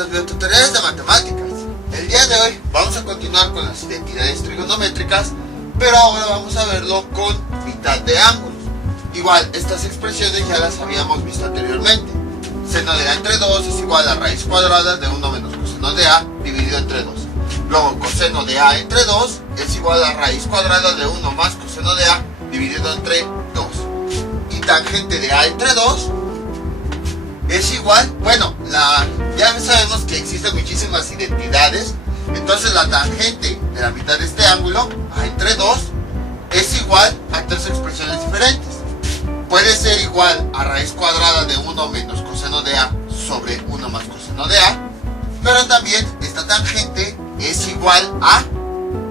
nuestros videotutoriales de matemáticas. El día de hoy vamos a continuar con las identidades trigonométricas, pero ahora vamos a verlo con mitad de ángulos. Igual, estas expresiones ya las habíamos visto anteriormente. Seno de A entre 2 es igual a raíz cuadrada de 1 menos coseno de A dividido entre 2. Luego, coseno de A entre 2 es igual a raíz cuadrada de 1 más coseno de A dividido entre 2. Y tangente de A entre 2 es igual, bueno, ya sabemos que existen muchísimas identidades. Entonces la tangente de la mitad de este ángulo, A entre 2, es igual a tres expresiones diferentes. Puede ser igual a raíz cuadrada de 1 menos coseno de A sobre 1 más coseno de A, pero también esta tangente es igual a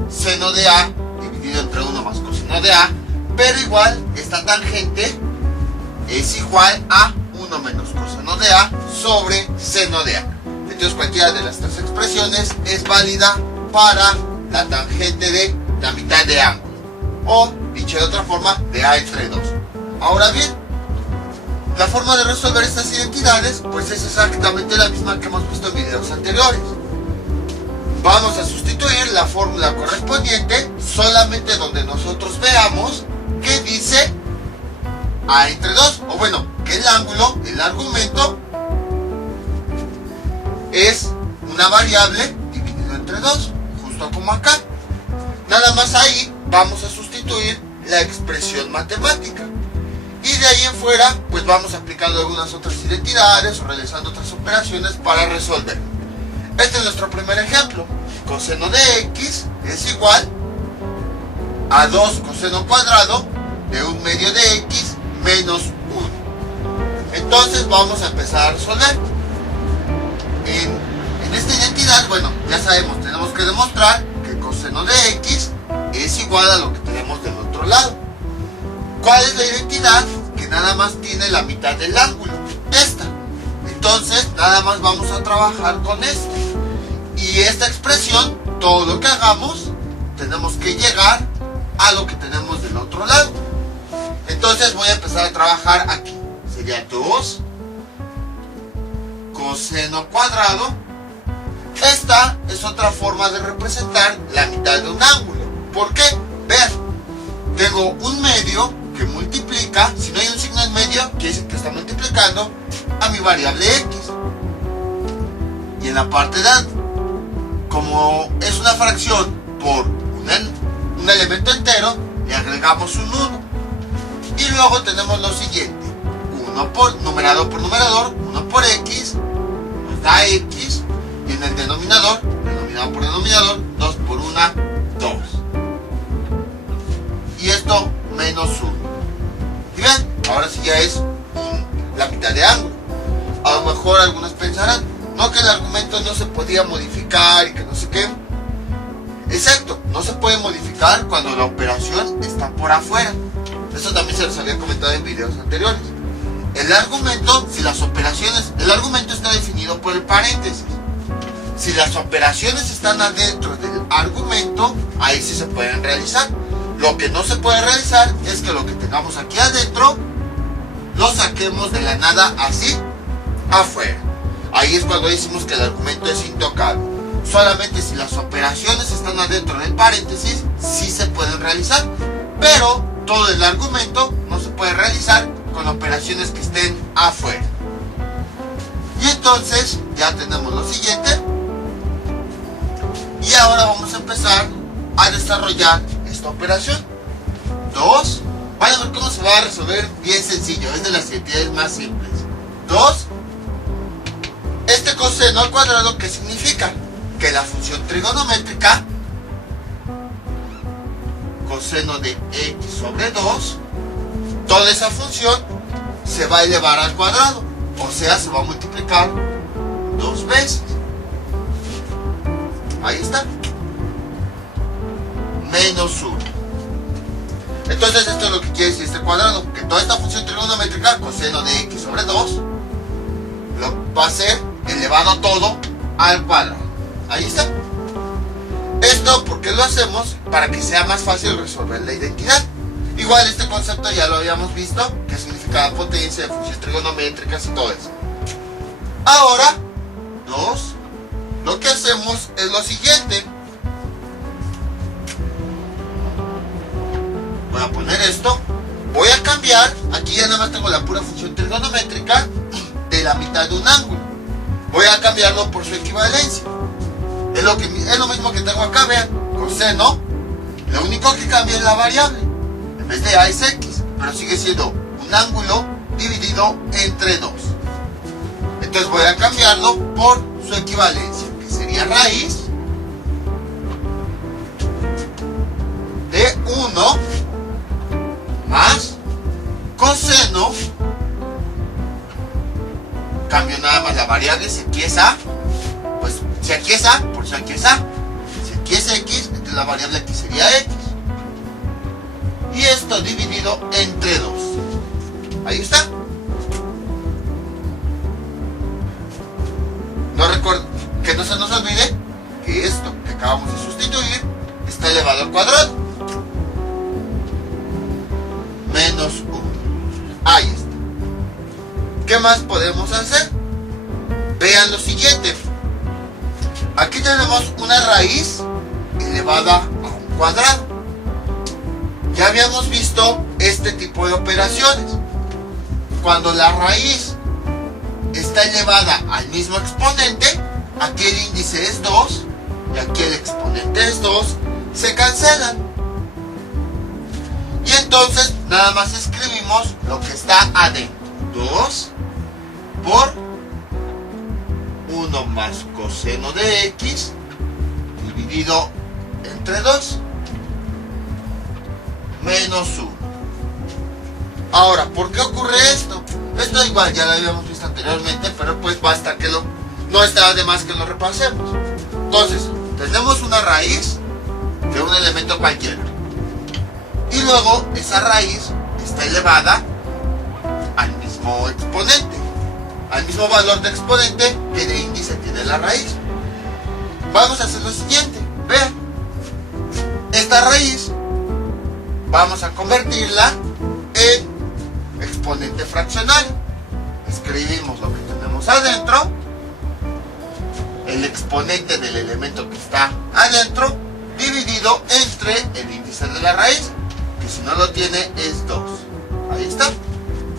seno de A dividido entre 1 más coseno de A, pero igual esta tangente es igual a 1 menos coseno de A sobre seno de A. Entonces cualquiera de las tres expresiones es válida para la tangente de la mitad de ángulo, o dicho de otra forma, de A entre 2. Ahora bien, la forma de resolver estas identidades pues es exactamente la misma que hemos visto en videos anteriores. Vamos a sustituir la fórmula correspondiente solamente donde nosotros veamos que dice A entre 2, o bueno, que el argumento es una variable dividido entre 2, justo como acá. Nada más ahí vamos a sustituir la expresión matemática. Y de ahí en fuera, pues vamos aplicando algunas otras identidades o realizando otras operaciones para resolver. Este es nuestro primer ejemplo. Coseno de X es igual a 2 coseno cuadrado de 1 medio de X menos 1. Entonces vamos a empezar a resolver. En esta identidad, bueno, ya sabemos, tenemos que demostrar que coseno de X es igual a lo que tenemos del otro lado. ¿Cuál es la identidad? Que nada más tiene la mitad del ángulo, esta. Entonces nada más vamos a trabajar con esto. Y esta expresión, todo lo que hagamos, tenemos que llegar a lo que tenemos del otro lado. Entonces voy a empezar a trabajar aquí. Sería 2 coseno cuadrado. Esta es otra forma de representar la mitad de un ángulo. ¿Por qué? Vean, tengo un medio que multiplica, si no hay un signo en medio, quiere decir que está multiplicando a mi variable X. Y en la parte de adelante, como es una fracción por un elemento entero, le agregamos un 1. Y luego tenemos lo siguiente: 1 por numerador por numerador, 1 por X, nos da X, y en el denominador, denominador por denominador, 2 por 1, 2. Y esto menos 1. Y ven, ahora sí ya es la mitad de ángulo. A lo mejor algunos pensarán, no, que el argumento no se podía modificar y que no sé qué. Exacto, no se puede modificar cuando la operación está por afuera. Eso también se les había comentado en videos anteriores. El argumento, el argumento está definido por el paréntesis. Si las operaciones están adentro del argumento, ahí sí se pueden realizar. Lo que no se puede realizar es que lo que tengamos aquí adentro lo saquemos de la nada así afuera. Ahí es cuando decimos que el argumento es intocable. Solamente si las operaciones están adentro del paréntesis sí se pueden realizar, pero todo el argumento no se puede realizar con operaciones que estén afuera. Y entonces ya tenemos lo siguiente. Y ahora vamos a empezar a desarrollar esta operación. 2, van a ver cómo se va a resolver bien sencillo, es de las identidades más simples. 2, este coseno al cuadrado, ¿qué significa? Que la función trigonométrica coseno de X sobre 2, toda esa función se va a elevar al cuadrado, o sea, se va a multiplicar 2 veces. Ahí está. Menos 1. Entonces esto es lo que quiere decir este cuadrado, que toda esta función trigonométrica, coseno de X sobre 2, va a ser elevado todo al cuadrado. Ahí está. Esto, ¿por qué lo hacemos? Para que sea más fácil resolver la identidad. Igual este concepto ya lo habíamos visto, que significa la potencia de funciones trigonométricas y todo eso. Ahora, 2 lo que hacemos es lo siguiente. Voy a poner esto. Voy a cambiar, aquí ya nada más tengo la pura función trigonométrica de la mitad de un ángulo. Voy a cambiarlo por su equivalencia. Es lo mismo que tengo acá, vean, coseno. Lo único que cambia es la variable. En vez de A es X, pero sigue siendo un ángulo dividido entre 2. Entonces voy a cambiarlo por su equivalencia, que sería raíz de 1 más coseno. Cambio nada más la variable, si aquí es A, pues si aquí es A, por si aquí es A. Si aquí es X, entonces la variable aquí sería X. Y esto dividido entre 2. Ahí está. No recuerdo, que no se nos olvide que esto que acabamos de sustituir está elevado al cuadrado. Menos 1. Ahí está. ¿Qué más podemos hacer? Vean lo siguiente. Aquí tenemos una raíz elevada a un cuadrado. Ya habíamos visto este tipo de operaciones. Cuando la raíz está elevada al mismo exponente, aquí el índice es 2 y aquí el exponente es 2, se cancelan. Y entonces nada más escribimos lo que está adentro. 2 por 1 más coseno de X dividido entre 2 menos 1. Ahora, ¿por qué ocurre esto? Esto igual ya lo habíamos visto anteriormente, pero pues basta que no está de más que lo repasemos. Entonces, tenemos una raíz de un elemento cualquiera. Y luego esa raíz está elevada al mismo exponente, al mismo valor de exponente que de índice tiene la raíz. Vamos a hacer lo siguiente. Vean, esta raíz vamos a convertirla en exponente fraccionario. Escribimos lo que tenemos adentro, el exponente del elemento que está adentro, dividido entre el índice de la raíz, que si no lo tiene es 2. Ahí está.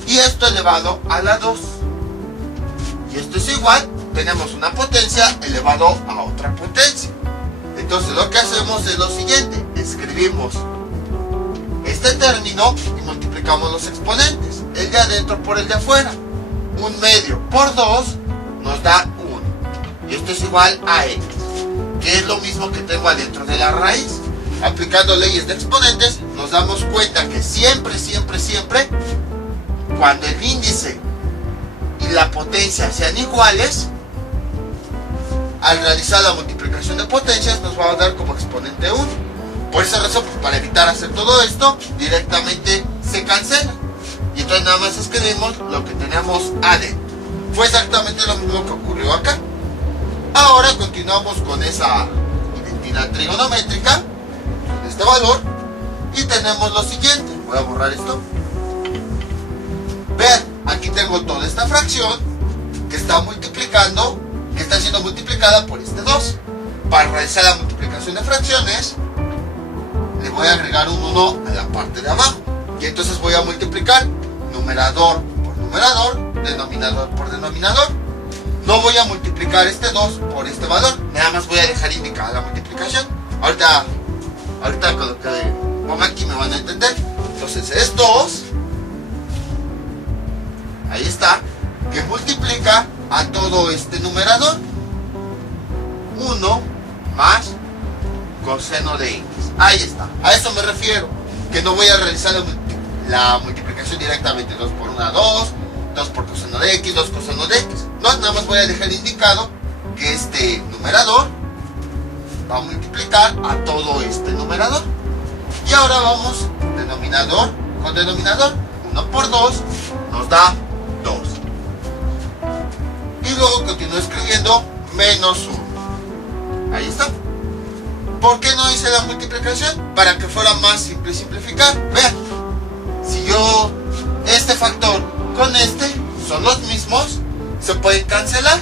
Y esto elevado a la 2. Y esto es igual, tenemos una potencia elevado a otra potencia. Entonces lo que hacemos es lo siguiente. Escribimos este término y multiplicamos los exponentes. El de adentro por el de afuera. 1 medio por 2 nos da 1. Y esto es igual a X, que es lo mismo que tengo adentro de la raíz. Aplicando leyes de exponentes, nos damos cuenta que siempre, cuando el índice y la potencia sean iguales, al realizar la multiplicación de potencias nos va a dar como exponente 1. Por esa razón, pues, para evitar hacer todo esto, directamente se cancela. Y entonces nada más escribimos lo que tenemos adentro. Fue exactamente lo mismo que ocurrió acá. Ahora continuamos con esa identidad trigonométrica, con este valor, y tenemos lo siguiente. Voy a borrar esto. Vean, aquí tengo toda esta fracción que está multiplicando, que está siendo multiplicada por este 2. Para realizar la multiplicación de fracciones, le voy a agregar un 1 a la parte de abajo. Y entonces voy a multiplicar numerador por numerador, denominador por denominador. No voy a multiplicar este 2 por este valor, nada más voy a dejar indicada la multiplicación. Ahorita con lo que ponga aquí me van a entender. Entonces es 2, ahí está, que multiplica a todo este numerador. 1 más coseno de X. Ahí está, a eso me refiero, que no voy a realizar la multiplicación directamente. 2 por 1, 2, 2 por coseno de X, 2 coseno de X. No, nada más voy a dejar indicado que este numerador va a multiplicar a todo este numerador. Y ahora vamos denominador con denominador. 1 por 2 nos da 2. Y luego continúo escribiendo menos 1. Ahí está. ¿Por qué no hice la multiplicación? Para que fuera más simple simplificar. Vean, si yo este factor con este son los mismos, se pueden cancelar.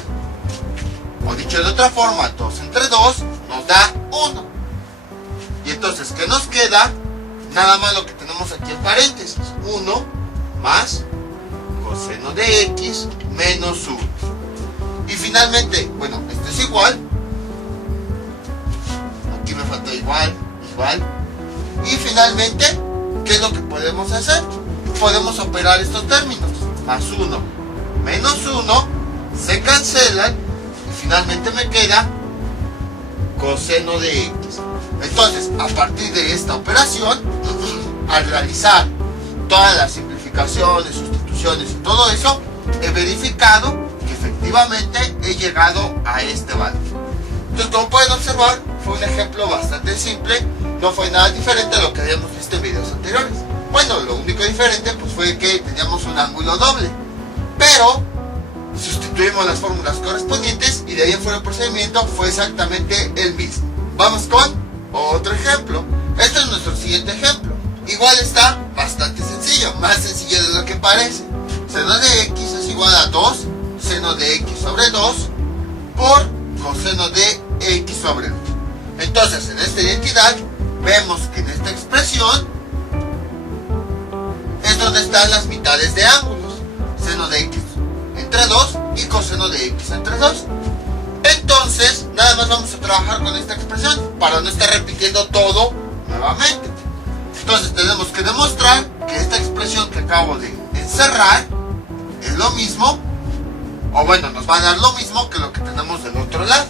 O dicho de otra forma, 2 entre 2 nos da 1. Y entonces, ¿qué nos queda? Nada más lo que tenemos aquí en paréntesis. 1 más coseno de x menos 1. Y finalmente, bueno, esto es igual. Aquí me faltó igual. Y finalmente, ¿qué es lo que podemos hacer? Podemos operar estos términos. Más 1 menos 1 se cancelan y finalmente me queda coseno de x. Entonces, a partir de esta operación, al realizar todas las simplificaciones, sustituciones y todo eso, he verificado que efectivamente he llegado a este valor. Entonces, como pueden observar, fue un ejemplo bastante simple, no fue nada diferente a lo que habíamos visto en videos anteriores. Bueno, lo único diferente pues fue que teníamos un ángulo doble, pero sustituimos las fórmulas correspondientes y de ahí en fuera el procedimiento fue exactamente el mismo. Vamos con otro ejemplo. Este es nuestro siguiente ejemplo. Igual está bastante sencillo, más sencillo de lo que parece. Seno de x es igual a 2 seno de x sobre 2 por coseno de x sobre 2. Entonces, en esta identidad vemos que en esta expresión es donde están las mitades de ángulos. Seno de x entre 2 y coseno de x entre 2. Entonces, nada más vamos a trabajar con esta expresión para no estar repitiendo todo nuevamente. Entonces, tenemos que demostrar que esta expresión que acabo de encerrar es lo mismo, o bueno, nos va a dar lo mismo que lo que tenemos del otro lado.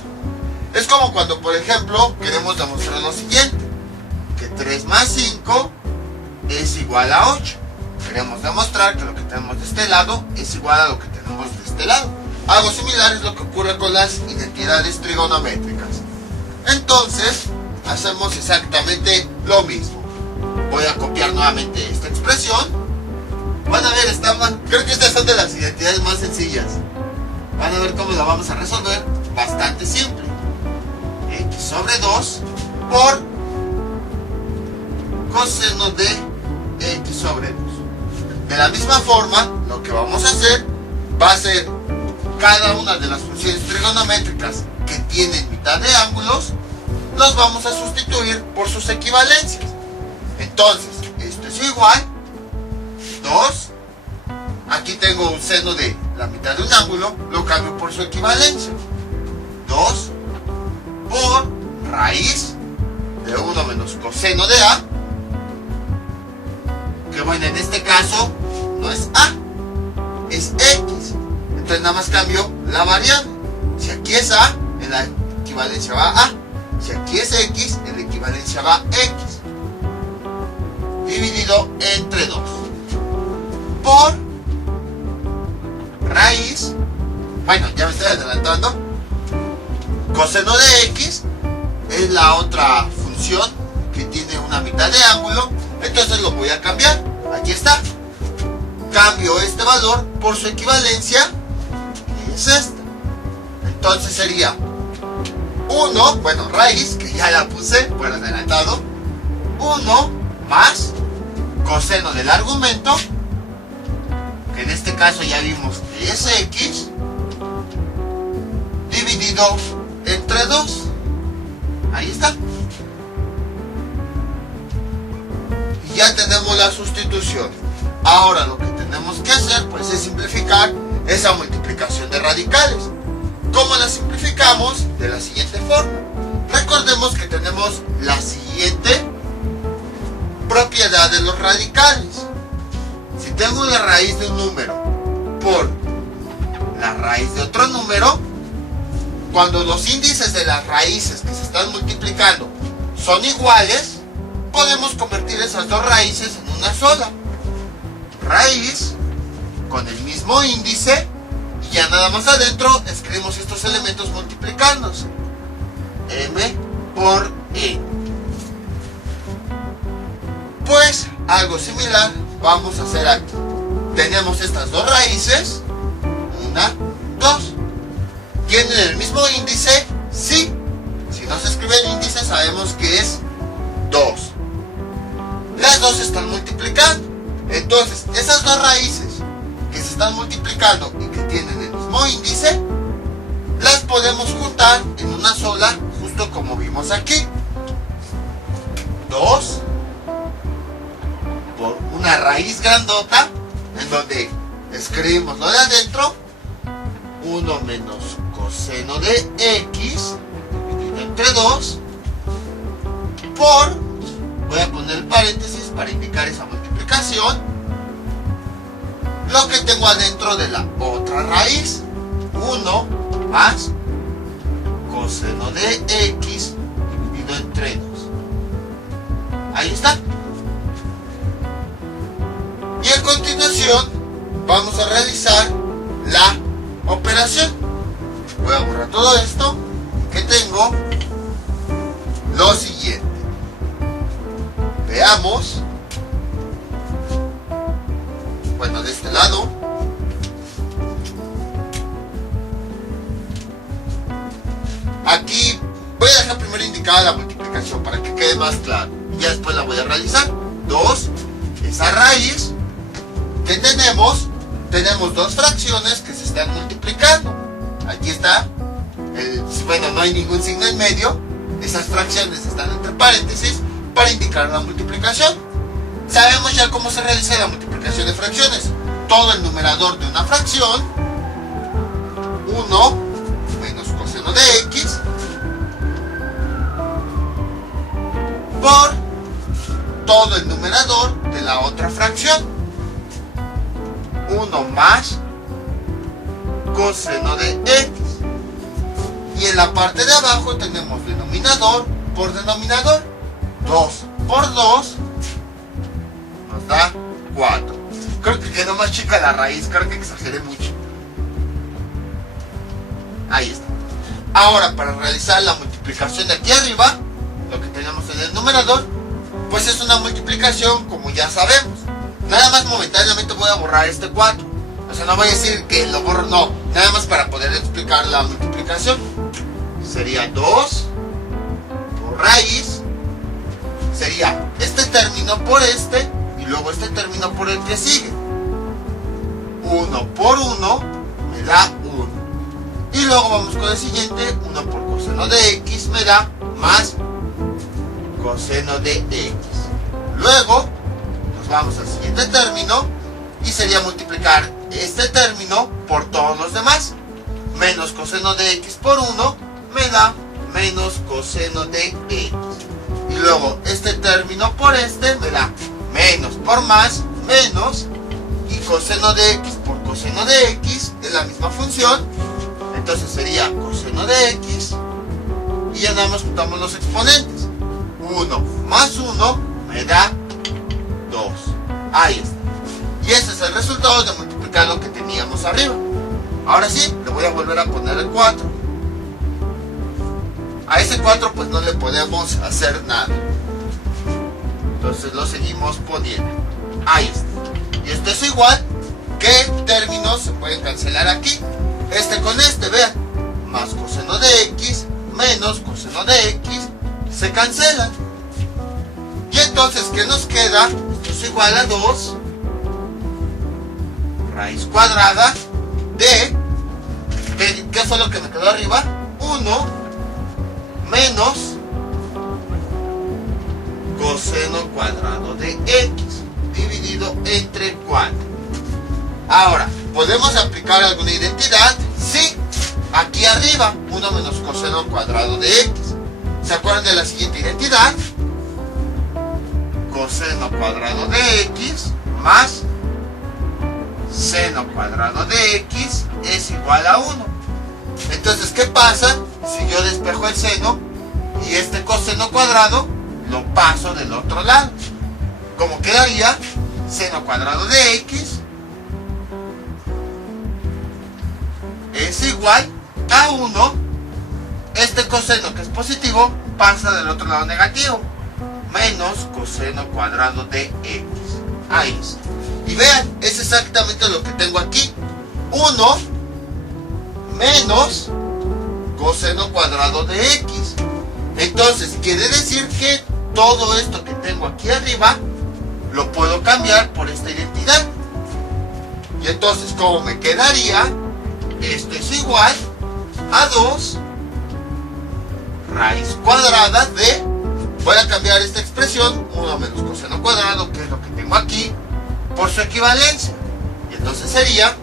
Es como cuando, por ejemplo, queremos demostrar lo siguiente, que 3 más 5 es igual a 8. Queremos demostrar que lo que tenemos de este lado es igual a lo que tenemos de este lado. Algo similar es lo que ocurre con las identidades trigonométricas. Entonces, hacemos exactamente lo mismo. Voy a copiar nuevamente esta expresión. Van a ver, creo que estas son de las identidades más sencillas. Van a ver cómo la vamos a resolver. Bastante simple. X sobre 2 por coseno de x sobre 2. De la misma forma, lo que vamos a hacer va a ser cada una de las funciones trigonométricas que tienen mitad de ángulos, los vamos a sustituir por sus equivalencias. Entonces, esto es igual 2, aquí tengo un seno de la mitad de un ángulo, lo cambio por su equivalencia, 2 por raíz de 1 menos coseno de a, que bueno, en este caso no es a, es x. Entonces nada más cambio la variable. Si aquí es a, en la equivalencia va a. Si aquí es x, en la equivalencia va x. Dividido entre 2. Por raíz, bueno, ya me estoy adelantando. Coseno de x es la otra función que tiene una mitad de ángulo. Entonces lo voy a cambiar. Aquí está. Cambio este valor por su equivalencia, que es esta. Entonces sería 1, bueno, raíz, que ya la puse por adelantado, 1 más coseno del argumento, que en este caso ya vimos que es x, dividido entre 2. Ahí está. Y ya tenemos la sustitución. Ahora lo que tenemos que hacer pues es simplificar esa multiplicación de radicales. ¿Cómo la simplificamos? De la siguiente forma. Recordemos que tenemos la siguiente propiedad de los radicales. Si tengo la raíz de un número por la raíz de otro número, cuando los índices de las raíces que se están multiplicando son iguales, podemos convertir esas dos raíces en una sola. Raíz con el mismo índice y ya nada más adentro escribimos estos elementos multiplicándose. M por N. Pues algo similar vamos a hacer aquí. Tenemos estas dos raíces, 1, 2. ¿Tienen el mismo índice? Sí. Si no se escribe el índice sabemos que es 2. Las dos se están multiplicando. Entonces, esas dos raíces que se están multiplicando y que tienen el mismo índice, las podemos juntar en una sola, justo como vimos aquí. 2 por una raíz grandota, en donde escribimos lo de adentro, 1 menos coseno de x dividido entre 2 por, voy a poner paréntesis para indicar esa multiplicación, lo que tengo adentro de la otra raíz, 1 más coseno de x dividido entre 2. Ahí está. Y a continuación vamos a realizar la operación. Voy a borrar todo esto, que tengo lo siguiente. Veamos. Bueno, de este lado. Aquí voy a dejar primero indicada la multiplicación para que quede más claro. Y ya después la voy a realizar. 2, esa raíz que tenemos dos fracciones que se están multiplicando. Aquí está, bueno, no hay ningún signo en medio. Esas fracciones están entre paréntesis para indicar la multiplicación. Sabemos ya cómo se realiza la multiplicación de fracciones. Todo el numerador de una fracción, 1 menos coseno de x, por todo el numerador de la otra fracción, 1 más coseno de x. Y en la parte de abajo tenemos denominador por denominador, 2 por 2 nos da 4. Creo que quedó más chica la raíz, creo que exageré mucho. Ahí está. Ahora, para realizar la multiplicación de aquí arriba, lo que tenemos en el numerador, pues es una multiplicación como ya sabemos. Nada más momentáneamente voy a borrar este 4. O sea, no voy a decir que lo borro, no. Nada más para poder explicar la multiplicación. Sería 2 por raíz. Sería este término por este. Y luego este término por el que sigue. 1 por 1 me da 1. Y luego vamos con el siguiente. 1 por coseno de x me da más coseno de x. Luego nos vamos al siguiente término y sería multiplicar este término por todos los demás. Menos coseno de x por 1 me da menos coseno de x. Y luego este término por este me da menos por más, menos, y coseno de x por coseno de x es la misma función. Entonces sería coseno de x y ya nada más juntamos los exponentes. 1 más 1 me da 2. Ahí está. Y ese es el resultado de multiplicar lo que teníamos arriba. Ahora sí, le voy a volver a poner el 4. A ese 4 pues no le podemos hacer nada. Entonces lo seguimos poniendo. Ahí está. Y esto es igual. ¿Qué términos se pueden cancelar aquí? Este con este, vean. Más coseno de x menos coseno de x se cancelan. Y entonces, ¿qué nos queda? Esto es igual a 2 raíz cuadrada de, ¿qué fue lo que me quedó arriba? 1 menos coseno cuadrado de x dividido entre 4. Ahora, ¿podemos aplicar alguna identidad? Sí. Aquí arriba, 1 menos coseno cuadrado de x. ¿Se acuerdan de la siguiente identidad? Coseno cuadrado de x más seno cuadrado de x es igual a 1. Entonces, ¿qué pasa si yo despejo el seno y este coseno cuadrado lo paso del otro lado? ¿Cómo quedaría? Seno cuadrado de x es igual a 1. Este coseno que es positivo pasa del otro lado negativo. Menos coseno cuadrado de x. Ahí está. Y vean, es exactamente lo que tengo aquí. 1 menos coseno cuadrado de x. Entonces, quiere decir que todo esto que tengo aquí arriba lo puedo cambiar por esta identidad. Y entonces, ¿cómo me quedaría? Esto es igual a 2 raíz cuadrada de, voy a cambiar esta expresión, 1 menos coseno cuadrado, que es lo que tengo aquí, por su equivalencia. Y entonces sería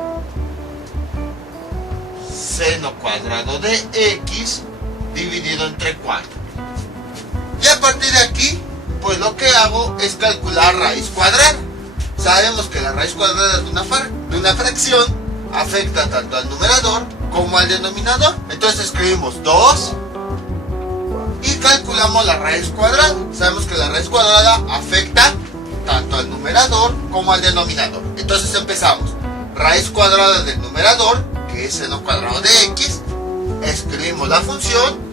seno cuadrado de x dividido entre 4. Y a partir de aquí, pues lo que hago es calcular raíz cuadrada. Sabemos que la raíz cuadrada de una fracción afecta tanto al numerador como al denominador. Entonces escribimos 2 y calculamos la raíz cuadrada. Sabemos que la raíz cuadrada afecta tanto al numerador como al denominador. Entonces empezamos. Raíz cuadrada del numerador, que es seno cuadrado de x. Escribimos la función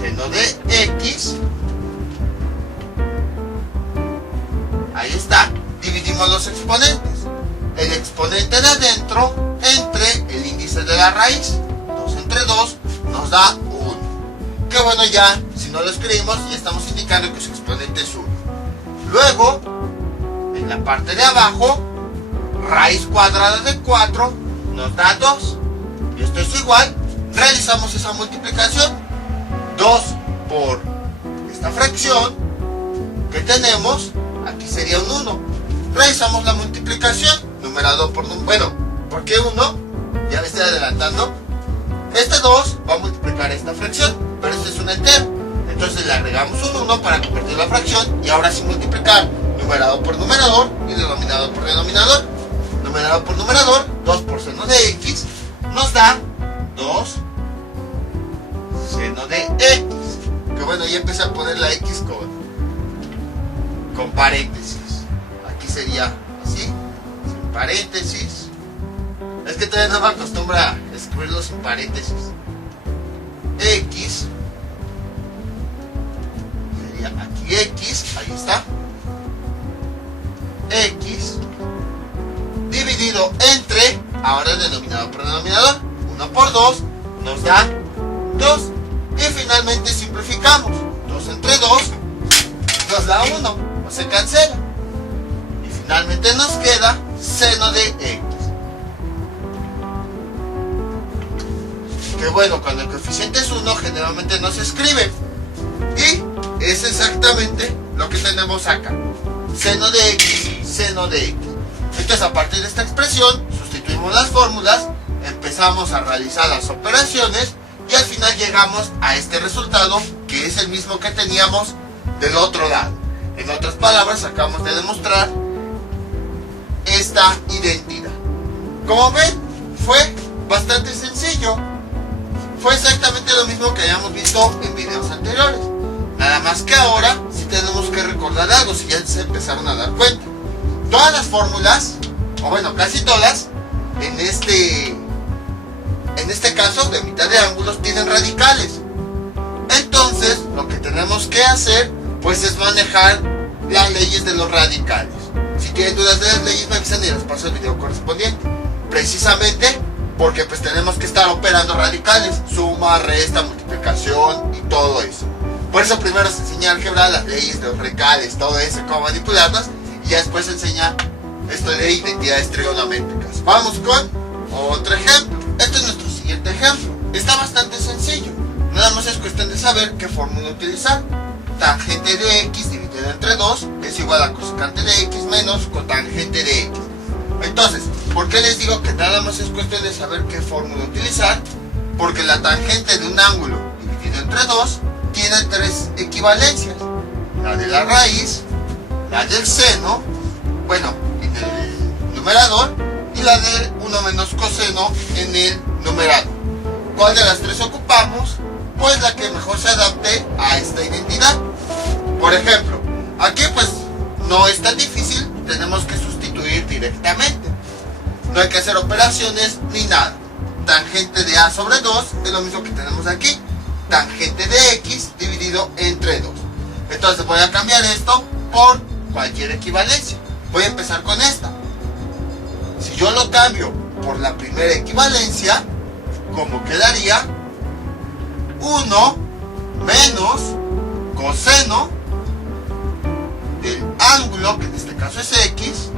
seno de x. Ahí está. Dividimos los exponentes. El exponente de adentro entre el índice de la raíz. 2 entre 2 nos da 1. Que bueno, ya si no lo escribimos ya estamos indicando que su exponente es 1. Luego, en la parte de abajo, raíz cuadrada de 4 nos da 2. Y esto es igual. Realizamos esa multiplicación. 2 por esta fracción que tenemos, aquí sería un 1. Realizamos la multiplicación. Numerador por número. Bueno, ¿por qué 1? Ya me estoy adelantando. Este 2 va a multiplicar esta fracción, pero este es un entero. Entonces le agregamos un 1 para convertir la fracción y ahora sí multiplicar numerador por numerador y denominador por denominador. Numerador por numerador, 2 por seno de x nos da 2 seno de x. Que bueno, ya empecé a poner la x con paréntesis. Aquí sería así, sin paréntesis. Es que todavía no me acostumbro a escribirlo sin paréntesis. X sería aquí x, ahí está. X dividido entre, ahora el denominador por denominador, 1 por 2 nos da 2. Y finalmente simplificamos. 2 entre 2 nos da 1, o se cancela. Y finalmente nos queda seno de x. Que bueno, cuando el coeficiente es 1 generalmente no se escribe. Y es exactamente lo que tenemos acá. Seno de x, seno de x. Entonces a partir de esta expresión sustituimos las fórmulas, empezamos a realizar las operaciones y al final llegamos a este resultado que es el mismo que teníamos del otro lado. En otras palabras, acabamos de demostrar esta identidad. Como ven, fue bastante sencillo. Fue exactamente lo mismo que habíamos visto en videos anteriores. Nada más que ahora sí tenemos que recordar algo, si ya se empezaron a dar cuenta. Todas las fórmulas, o bueno, casi todas, en este caso de mitad de ángulos tienen radicales. Entonces, lo que tenemos que hacer, pues es manejar las leyes de los radicales. Si tienen dudas de las leyes, me avisan y les paso el video correspondiente. Precisamente porque pues tenemos que estar operando radicales, suma, resta, multiplicación y todo eso. Por eso primero se enseña álgebra, las leyes de los radicales, todo eso, cómo manipularlas, y ya después se enseña esto de identidades trigonométricas. Vamos con otro ejemplo. Este es nuestro siguiente ejemplo. Está bastante sencillo. Nada más es cuestión de saber qué fórmula utilizar. Tangente de x dividido entre 2 es igual a cosecante de x menos cotangente de x. Entonces, ¿por qué les digo que nada más es cuestión de saber qué fórmula utilizar? Porque la tangente de un ángulo dividido entre 2 tiene 3 equivalencias. La de la raíz, la del seno, bueno, en el numerador, y la de 1 menos coseno en el numerador. ¿Cuál de las tres ocupamos? Pues la que mejor se adapte a esta identidad. Por ejemplo, aquí pues no es tan difícil, tenemos que sustituir directamente. No hay que hacer operaciones ni nada. Tangente de a sobre 2 es lo mismo que tenemos aquí. Tangente de x dividido entre 2. Entonces voy a cambiar esto por cualquier equivalencia. Voy a empezar con esta. Si yo lo cambio por la primera equivalencia, ¿cómo quedaría? 1 menos coseno del ángulo, que en este caso es x,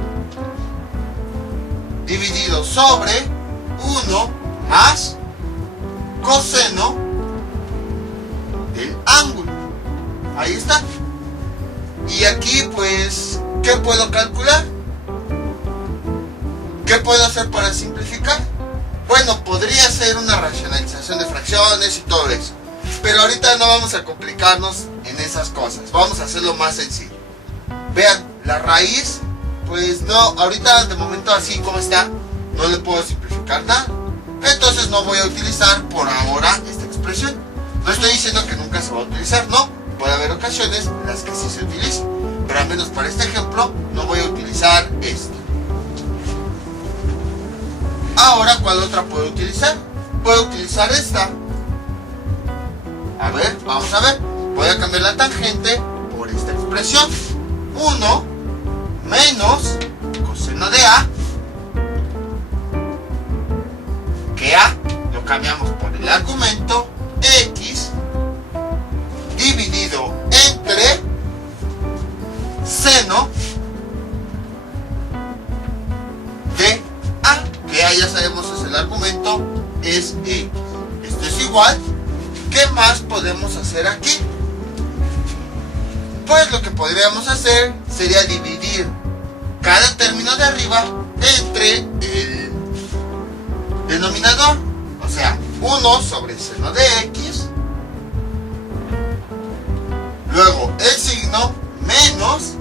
dividido sobre 1 más coseno del ángulo. Ahí está. Y aquí pues, ¿qué puedo calcular? ¿Qué puedo hacer para simplificar? Bueno, podría ser una racionalización de fracciones y todo eso. Pero ahorita no vamos a complicarnos en esas cosas. Vamos a hacerlo más sencillo. Vean, la raíz, pues no, ahorita de momento así como está, no le puedo simplificar nada. Entonces no voy a utilizar por ahora esta expresión. No estoy diciendo que nunca se va a utilizar, no. Puede haber ocasiones en las que sí se utilice. Pero al menos para este ejemplo no voy a utilizar esto. Ahora, ¿cuál otra puedo utilizar? Puedo utilizar esta. A ver, vamos a ver. Voy a cambiar la tangente por esta expresión. 1 menos coseno de A, que A lo cambiamos por el argumento X dividido entre seno de A, que A ya sabemos es el argumento, es X. Esto es igual. ¿Qué más podemos hacer aquí? Pues lo que podríamos hacer sería dividir cada término de arriba entre el denominador. O sea, 1 sobre seno de X, luego el signo menos,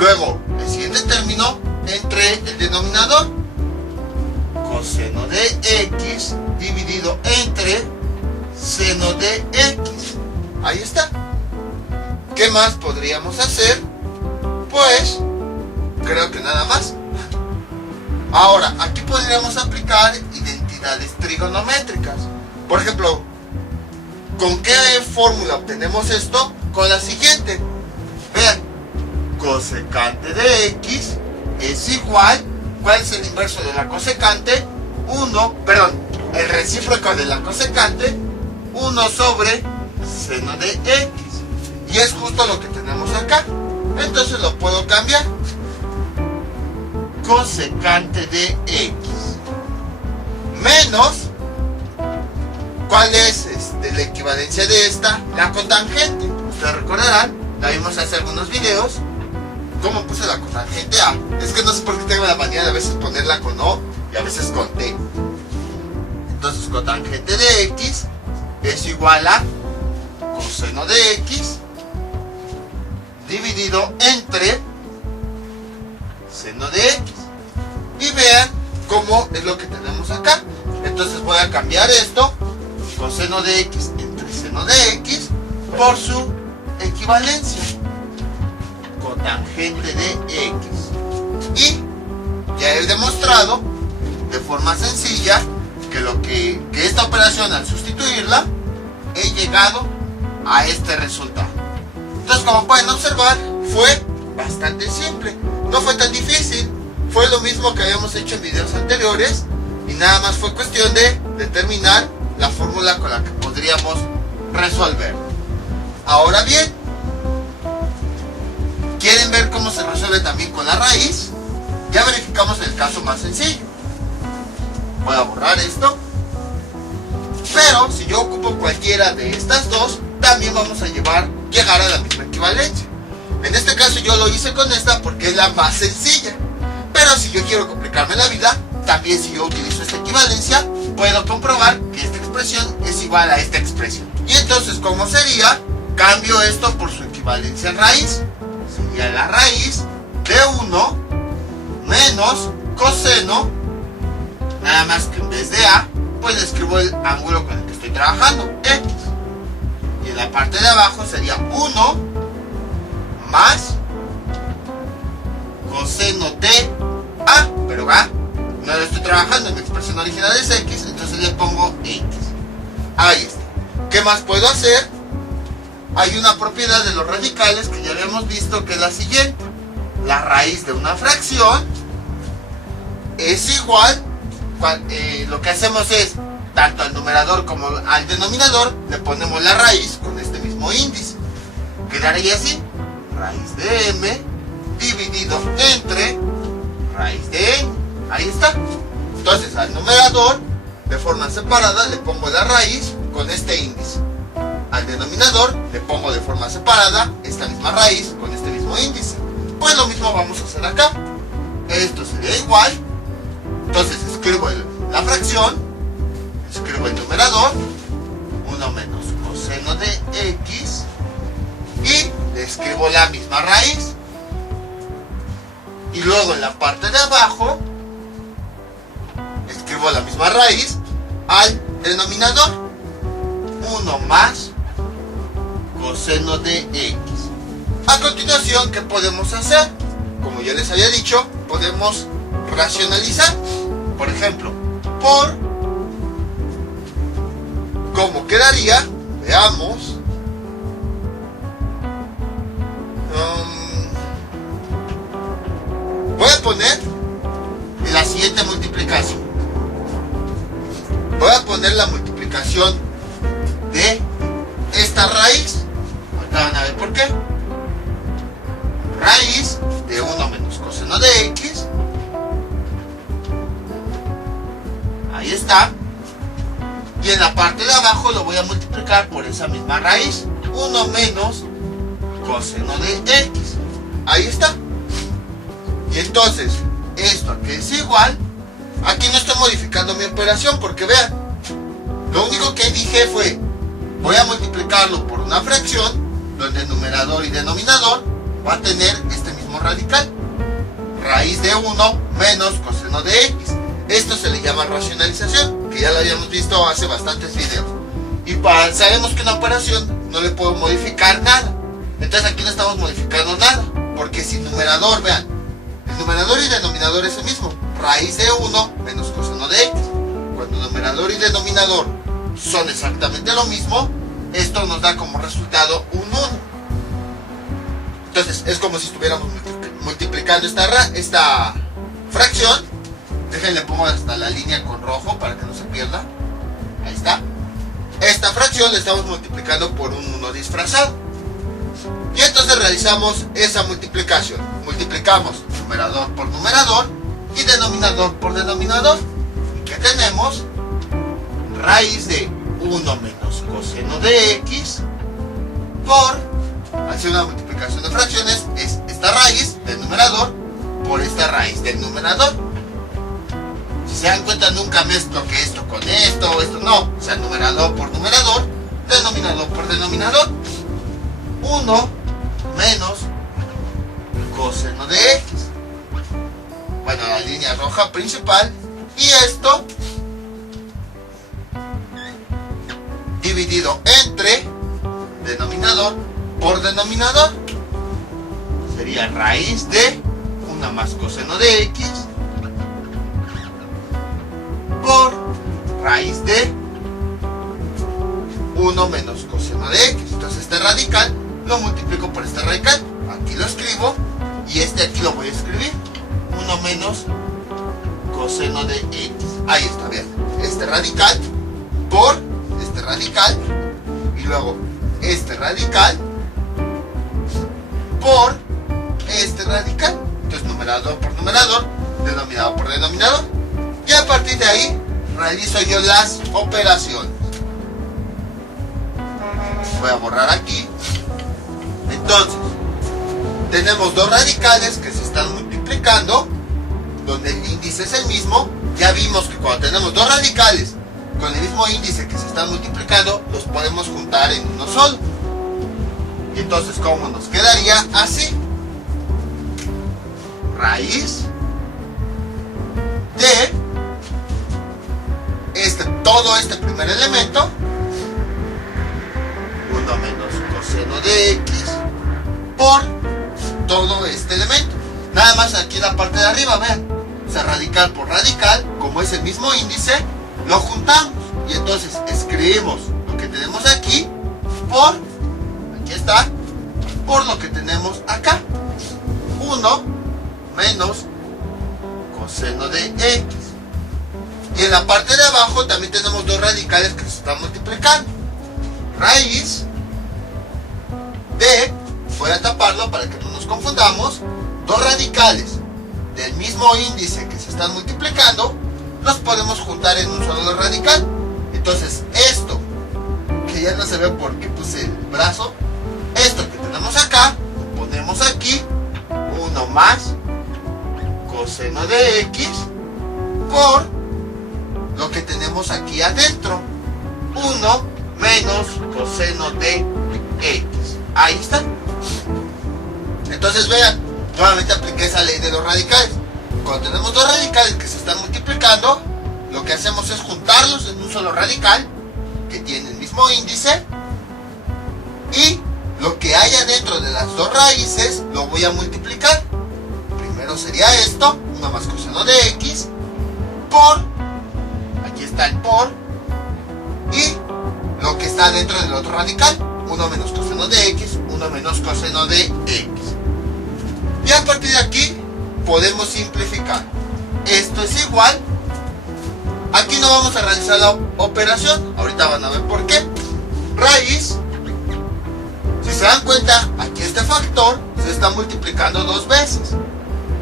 luego el siguiente término entre el denominador, coseno de X dividido entre seno de X. Ahí está. ¿Qué más podríamos hacer? Pues creo que nada más. Ahora, aquí podríamos aplicar identidades trigonométricas. Por ejemplo, ¿con qué fórmula obtenemos esto? Con la siguiente. Vean, cosecante de X es igual, ¿cuál es el inverso de la cosecante? El recíproco de la cosecante, 1 sobre seno de X. Y es justo lo que tenemos acá. Entonces lo puedo cambiar. Cosecante de X menos, ¿cuál es la equivalencia de esta? La cotangente. Ustedes recordarán, la vimos hace algunos videos. ¿Cómo puse la cotangente A? Es que no sé por qué tengo la manía de a veces ponerla con O y a veces con T. Entonces cotangente de X es igual a coseno de X dividido entre seno de X. Y vean cómo es lo que tenemos acá. Entonces voy a cambiar esto, coseno de X entre seno de X, por su equivalencia, cotangente de X. Y ya he demostrado de forma sencilla que esta operación, al sustituirla, he llegado a este resultado. Entonces, como pueden observar, fue bastante simple, no fue tan difícil, fue lo mismo que habíamos hecho en videos anteriores y nada más fue cuestión de determinar la fórmula con la que podríamos resolver. Ahora bien, ¿quieren ver cómo se resuelve también con la raíz? Ya verificamos el caso más sencillo. Voy a borrar esto, pero si yo ocupo cualquiera de estas dos, también vamos a llegar a la misma equivalencia. En este caso yo lo hice con esta porque es la más sencilla, pero si yo quiero complicarme la vida, también si yo utilizo esta equivalencia, puedo comprobar que esta expresión es igual a esta expresión. Y entonces, ¿cómo sería? Cambio esto por su equivalencia en raíz. Sería la raíz de 1 menos coseno, nada más que en vez de A, pues le escribo el ángulo con el que estoy trabajando, X. Y en la parte de abajo sería 1 más coseno de A, pero A no lo estoy trabajando, mi expresión original es X, entonces le pongo X. Ahí está. ¿Qué más puedo hacer? Hay una propiedad de los radicales que ya habíamos visto, que es la siguiente. La raíz de una fracción es igual, lo que hacemos es, tanto al numerador como al denominador, le ponemos la raíz con este mismo índice. Quedaría así, raíz de m dividido entre raíz de n. Ahí está. Entonces al numerador de forma separada le pongo la raíz con este índice. Al denominador le pongo de forma separada esta misma raíz con este mismo índice. Pues lo mismo vamos a hacer acá. Esto sería igual. Entonces escribo la fracción, escribo el numerador, 1 menos coseno de x, y le escribo la misma raíz. Y luego en la parte de abajo escribo la misma raíz al denominador, 1 más coseno de x. A continuación, ¿qué podemos hacer? Como ya les había dicho, podemos racionalizar. Por ejemplo, por ¿cómo quedaría? Veamos. Voy a poner la siguiente multiplicación. Voy a poner la multiplicación de esta raíz. Ahorita van a ver por qué. Raíz de 1 menos coseno de x. Ahí está. Y en la parte de abajo lo voy a multiplicar por esa misma raíz, 1 menos coseno de x. Ahí está. Y entonces, esto que es igual, aquí no estoy modificando mi operación porque vean, lo único que dije fue, voy a multiplicarlo por una fracción donde numerador y denominador va a tener este mismo radical, raíz de 1 menos coseno de x. Esto se le llama racionalización, que ya lo habíamos visto hace bastantes videos. Y sabemos que una operación no le puedo modificar nada. Entonces aquí no estamos modificando nada, porque si numerador, vean, el numerador y denominador es el mismo, raíz de 1 menos coseno de x. Cuando numerador y denominador son exactamente lo mismo, esto nos da como resultado un 1. Entonces es como si estuviéramos multiplicando esta fracción. Déjenle pongo hasta la línea con rojo para que no se pierda. Ahí está. Esta fracción la estamos multiplicando por un 1 disfrazado. Y entonces realizamos esa multiplicación. Multiplicamos numerador por numerador y denominador por denominador. ¿Y qué tenemos? Raíz de 1 menos coseno de x por, hacer una multiplicación de fracciones, es esta raíz del numerador por esta raíz del numerador. Si se dan cuenta, nunca mezclo que esto con esto no. O sea, numerador por numerador, denominador por denominador. 1 menos coseno de x. Bueno, la línea roja principal. Y esto dividido entre denominador por denominador. Sería raíz de 1 más coseno de x por raíz de 1 menos coseno de x. Entonces este radical lo multiplico por este radical. Aquí lo escribo y este aquí lo voy a escribir. 1 menos coseno de x. Ahí está, bien. Este radical por este radical y luego este radical por este radical. Entonces numerador por numerador, denominador por denominador. Y a partir de ahí realizo yo las operaciones. Voy a borrar aquí. Entonces tenemos dos radicales que se están multiplicando, donde el índice es el mismo. Ya vimos que cuando tenemos dos radicales con el mismo índice que se están multiplicando, los podemos juntar en uno solo. Y entonces, ¿cómo nos quedaría? Así. Raíz de todo este primer elemento, 1 menos coseno de x por todo este elemento. Nada más aquí en la parte de arriba, vean. O sea, radical por radical, como es el mismo índice, lo juntamos. Y entonces escribimos lo que tenemos aquí por, aquí está, por lo que tenemos acá. 1 menos coseno de x. Y en la parte de abajo también tenemos dos radicales que se están multiplicando. Raíz de, voy a taparlo para que no nos confundamos, dos radicales del mismo índice que se están multiplicando, los podemos juntar en un solo radical. Entonces esto, que ya no se ve porque puse el brazo, esto que tenemos acá, lo ponemos aquí, 1 más coseno de x por lo que tenemos aquí adentro, 1 menos coseno de x. Ahí está. Entonces vean, nuevamente apliqué esa ley de los radicales. Cuando tenemos dos radicales que se están multiplicando, lo que hacemos es juntarlos en un solo radical que tiene el mismo índice, y lo que haya dentro de las dos raíces lo voy a multiplicar. Primero sería esto, 1 más coseno de x, por, aquí está el por, y lo que está dentro del otro radical, 1 menos coseno de x, 1 menos coseno de x. Y a partir de aquí podemos simplificar. Esto es igual. Aquí no vamos a realizar la operación, ahorita van a ver por qué. Raíz, si se dan cuenta, aquí este factor se está multiplicando dos veces.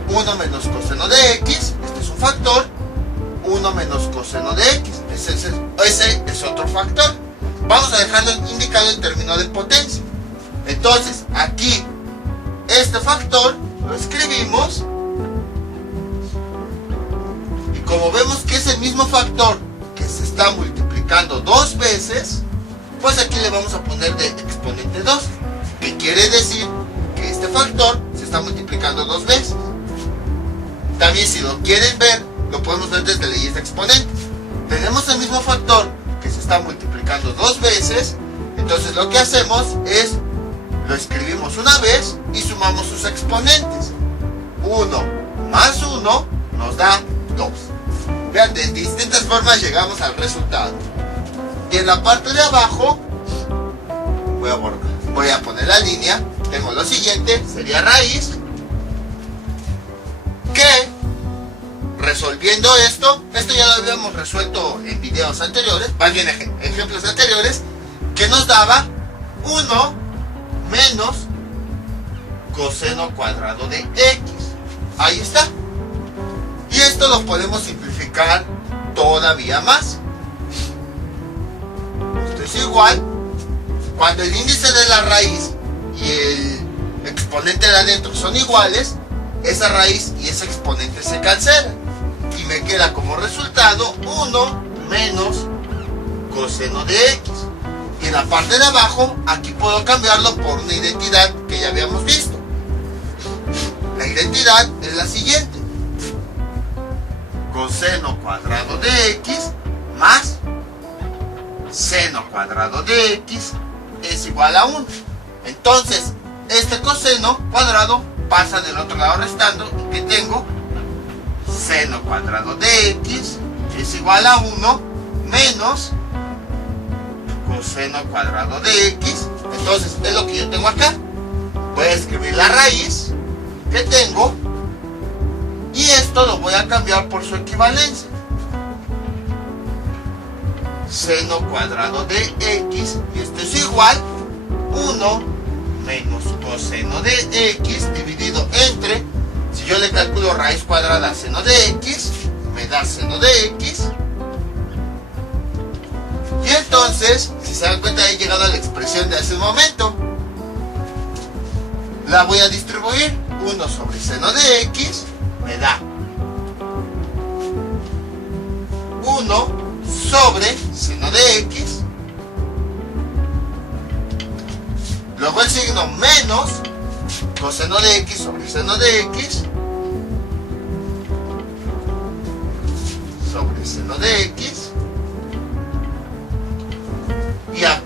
1 menos coseno de x, este es un factor. 1 menos coseno de x, ese es otro factor. Vamos a dejarlo indicado en términos de potencia. Entonces, aquí, este factor lo escribimos. Y como vemos que es el mismo factor que se está multiplicando dos veces, pues aquí le vamos a poner de exponente 2. Que quiere decir que este factor se está multiplicando dos veces. También, si lo quieren ver, lo podemos ver desde leyes de exponentes. Tenemos el mismo factor que se está multiplicando dos veces, entonces lo que hacemos es lo escribimos una vez y sumamos sus exponentes. 1 más 1 nos da 2. Vean, de distintas formas llegamos al resultado. Y en la parte de abajo voy a poner la línea. Tengo lo siguiente, sería raíz, que resolviendo esto ya lo habíamos resuelto en videos anteriores, más bien ejemplos anteriores, que nos daba 1 menos coseno cuadrado de x. Ahí está. Y esto lo podemos simplificar todavía más. Esto es igual. Cuando el índice de la raíz y el exponente de adentro son iguales, esa raíz y ese exponente se cancelan. Y me queda como resultado 1 menos coseno de x. Y en la parte de abajo, aquí puedo cambiarlo por una identidad que ya habíamos visto. La identidad es la siguiente: coseno cuadrado de x más seno cuadrado de x es igual a 1. Entonces, este coseno cuadrado pasa del otro lado restando, y que tengo seno cuadrado de x es igual a 1 menos coseno cuadrado de x. Entonces es lo que yo tengo acá. Voy a escribir la raíz que tengo y esto lo voy a cambiar por su equivalencia. Seno cuadrado de x, y esto es igual 1 menos coseno de x dividido entre, si yo le calculo raíz cuadrada a seno de x, me da seno de x. Y entonces, si se dan cuenta, he llegado a la expresión de hace un momento. La voy a distribuir. 1 sobre seno de x me da 1 sobre seno de x. Luego el signo menos coseno de x sobre seno de x sobre seno de x. Y ya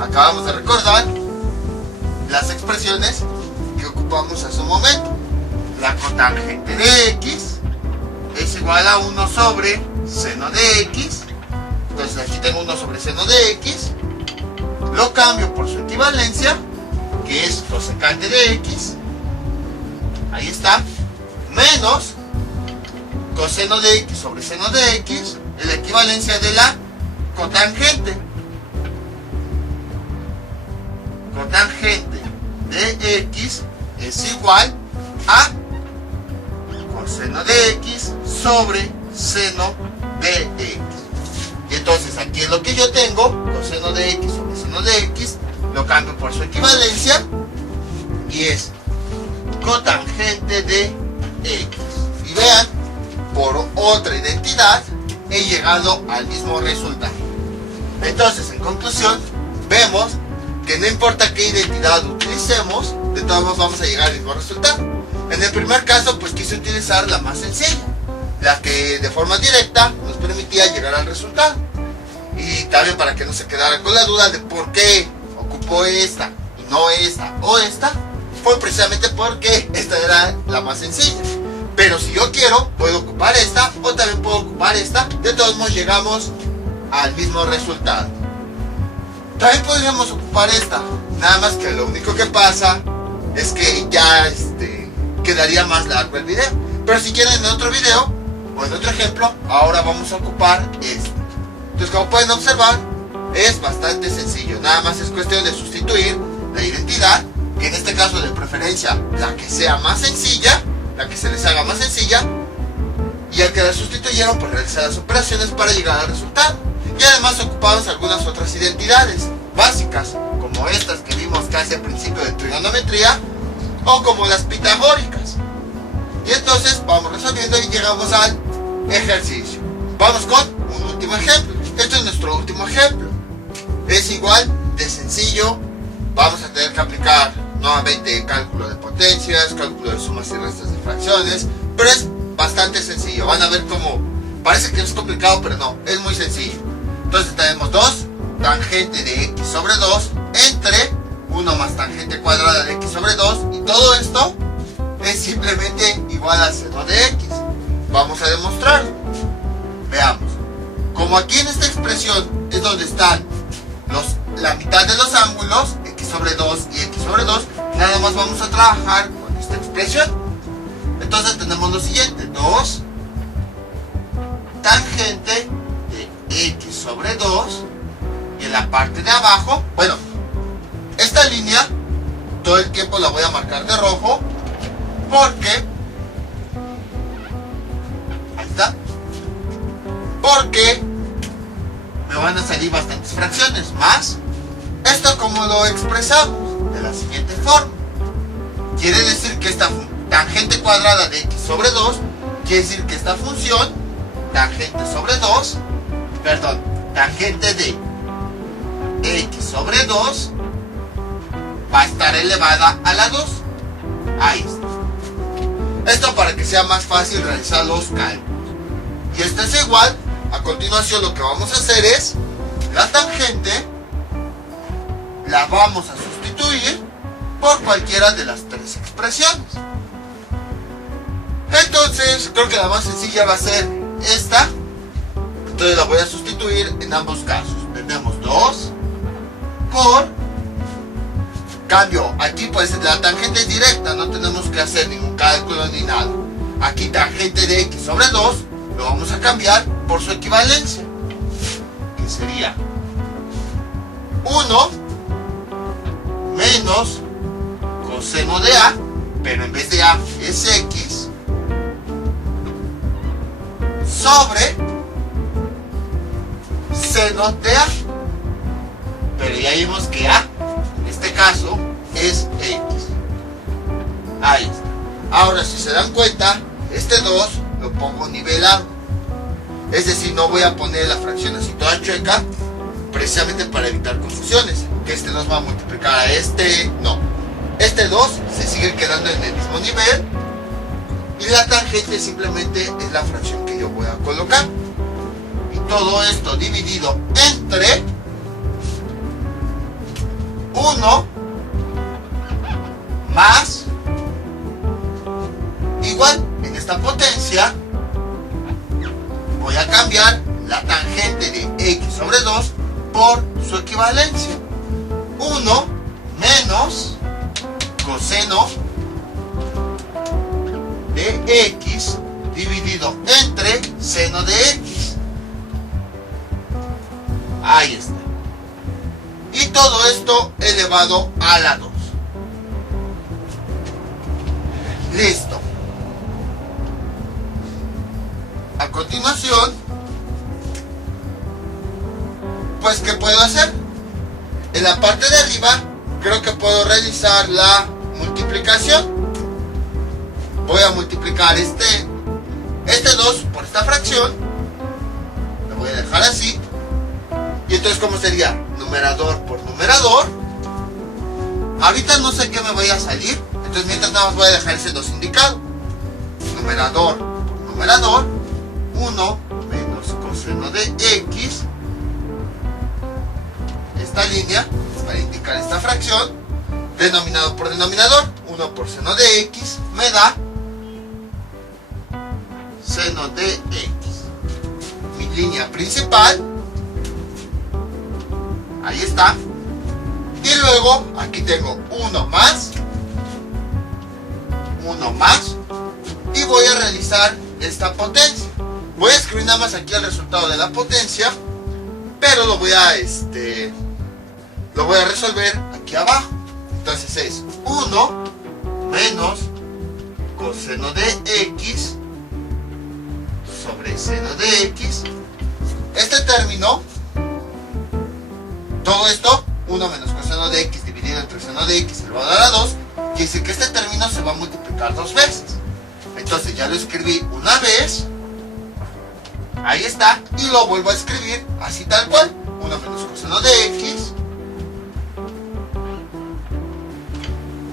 acabamos de recordar las expresiones que ocupamos hace un momento. La cotangente de x es igual a 1 sobre seno de x. Entonces aquí tengo 1 sobre seno de x. Lo cambio por su equivalencia, que es cosecante de x. Ahí está. Menos coseno de x sobre seno de x, es la equivalencia de la cotangente. Cotangente de x es igual a coseno de sobre seno de x. Y entonces aquí es lo que yo tengo, coseno de x sobre seno de x, lo cambio por su equivalencia y es cotangente de x. Y vean, por otra identidad he llegado al mismo resultado. Entonces, en conclusión, vemos que no importa qué identidad utilicemos, de todos modos vamos a llegar al mismo resultado. En el primer caso, pues quise utilizar la más sencilla, la que de forma directa nos permitía llegar al resultado. Y también para que no se quedara con la duda de por qué ocupó esta y no esta o esta, fue precisamente porque esta era la más sencilla. Pero si yo quiero, puedo ocupar esta o también puedo ocupar esta. De todos modos llegamos al mismo resultado. También podríamos ocupar esta, nada más que lo único que pasa es que ya quedaría más largo el video. Pero si quieren en otro video o en otro ejemplo, ahora vamos a ocupar esta. Entonces, como pueden observar, es bastante sencillo. Nada más es cuestión de sustituir la identidad, que en este caso de preferencia la que sea más sencilla, la que se les haga más sencilla, y al que la sustituyeron, pues realizar las operaciones para llegar al resultado. Y además ocupamos algunas otras identidades básicas, como estas que vimos casi al principio de trigonometría, o como las pitagóricas. Y entonces vamos resolviendo y llegamos al ejercicio. Vamos con un último ejemplo. Este es nuestro último ejemplo. Es igual de sencillo. Vamos a tener que aplicar nuevamente cálculo de potencias, cálculo de sumas y restas de fracciones, pero es bastante sencillo. Van a ver cómo parece que es complicado, pero no, es muy sencillo. Entonces tenemos 2 tangente de x sobre 2 entre 1 más tangente cuadrada de x sobre 2, y todo esto es simplemente igual a seno de x. Vamos a demostrarlo. Veamos. Como aquí en esta expresión es donde están la mitad de los ángulos, x sobre 2 y x sobre 2, nada más vamos a trabajar con esta expresión. Entonces tenemos lo siguiente: 2 tangente de x sobre 2, y en la parte de abajo, bueno, esta línea todo el tiempo la voy a marcar de rojo porque ahí está, porque me van a salir bastantes fracciones más. Esto como lo expresamos de la siguiente forma. Quiere decir que esta tangente cuadrada de x sobre 2 quiere decir que esta función tangente sobre 2, perdón, tangente de x sobre 2 va a estar elevada a la 2. Ahí está. Esto para que sea más fácil realizar los cálculos. Y esto es igual. A continuación lo que vamos a hacer es la tangente la vamos a sustituir por cualquiera de las tres expresiones. Entonces creo que la más sencilla va a ser esta. Entonces la voy a sustituir en ambos casos. Tenemos 2 por cambio. Aquí pues la tangente es directa, no tenemos que hacer ningún cálculo ni nada. Aquí tangente de x sobre 2 lo vamos a cambiar por su equivalencia, que sería 1 menos coseno de a, pero en vez de a es x, sobre seno de a, pero ya vimos que a en este caso es x. Ahí está. Ahora si se dan cuenta, este 2 lo pongo nivelado, es decir, no voy a poner la fracción así toda chueca, precisamente para evitar confusiones, que este 2 va a multiplicar a este, no, este 2 se sigue quedando en el mismo nivel, y la tangente simplemente es la fracción que yo voy a colocar, y todo esto dividido entre 1 más igual. En esta potencia voy a cambiar la tangente de x sobre 2 por su equivalencia, 1 menos coseno de x dividido entre seno de x. Ahí está. Y todo esto elevado a la 2. Listo. continuación, pues ¿qué puedo hacer? En la parte de arriba creo que puedo realizar la multiplicación. Voy a multiplicar este 2 por esta fracción. Lo voy a dejar así. Y entonces, ¿cómo sería? Numerador por numerador. Ahorita no sé qué me vaya a salir. Entonces, mientras nada más voy a dejar ese 2 indicado. Numerador por numerador. 1 menos coseno de x. Esta línea para indicar esta fracción. Denominador por denominador. 1 por seno de x me da seno de x. Mi línea principal. Ahí está. Y luego aquí tengo 1 más. Y voy a realizar esta potencia. Voy a escribir nada más aquí el resultado de la potencia. Pero lo voy a resolver aquí abajo. Entonces es 1 menos coseno de x sobre seno de x. Este término, todo esto, 1 menos coseno de x dividido entre seno de x elevado a la 2, quiere decir que este término se va a multiplicar 2 veces. Entonces ya lo escribí una vez, ahí está, y lo vuelvo a escribir así tal cual, 1 menos coseno de x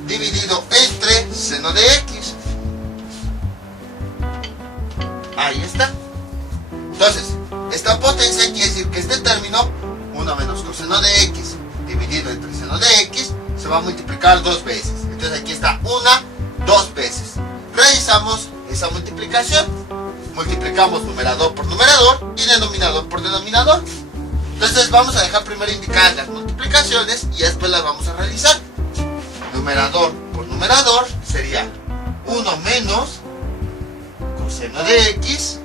dividido entre seno de x. Ahí está. Entonces, esta potencia quiere decir que este término, 1 menos coseno de x dividido entre seno de x, se va a multiplicar 2 veces. Entonces aquí está 2 veces. Realizamos esa multiplicación. Multiplicamos numerador por numerador y denominador por denominador. Entonces vamos a dejar primero indicadas las multiplicaciones y después las vamos a realizar. Numerador por numerador sería 1 menos coseno de x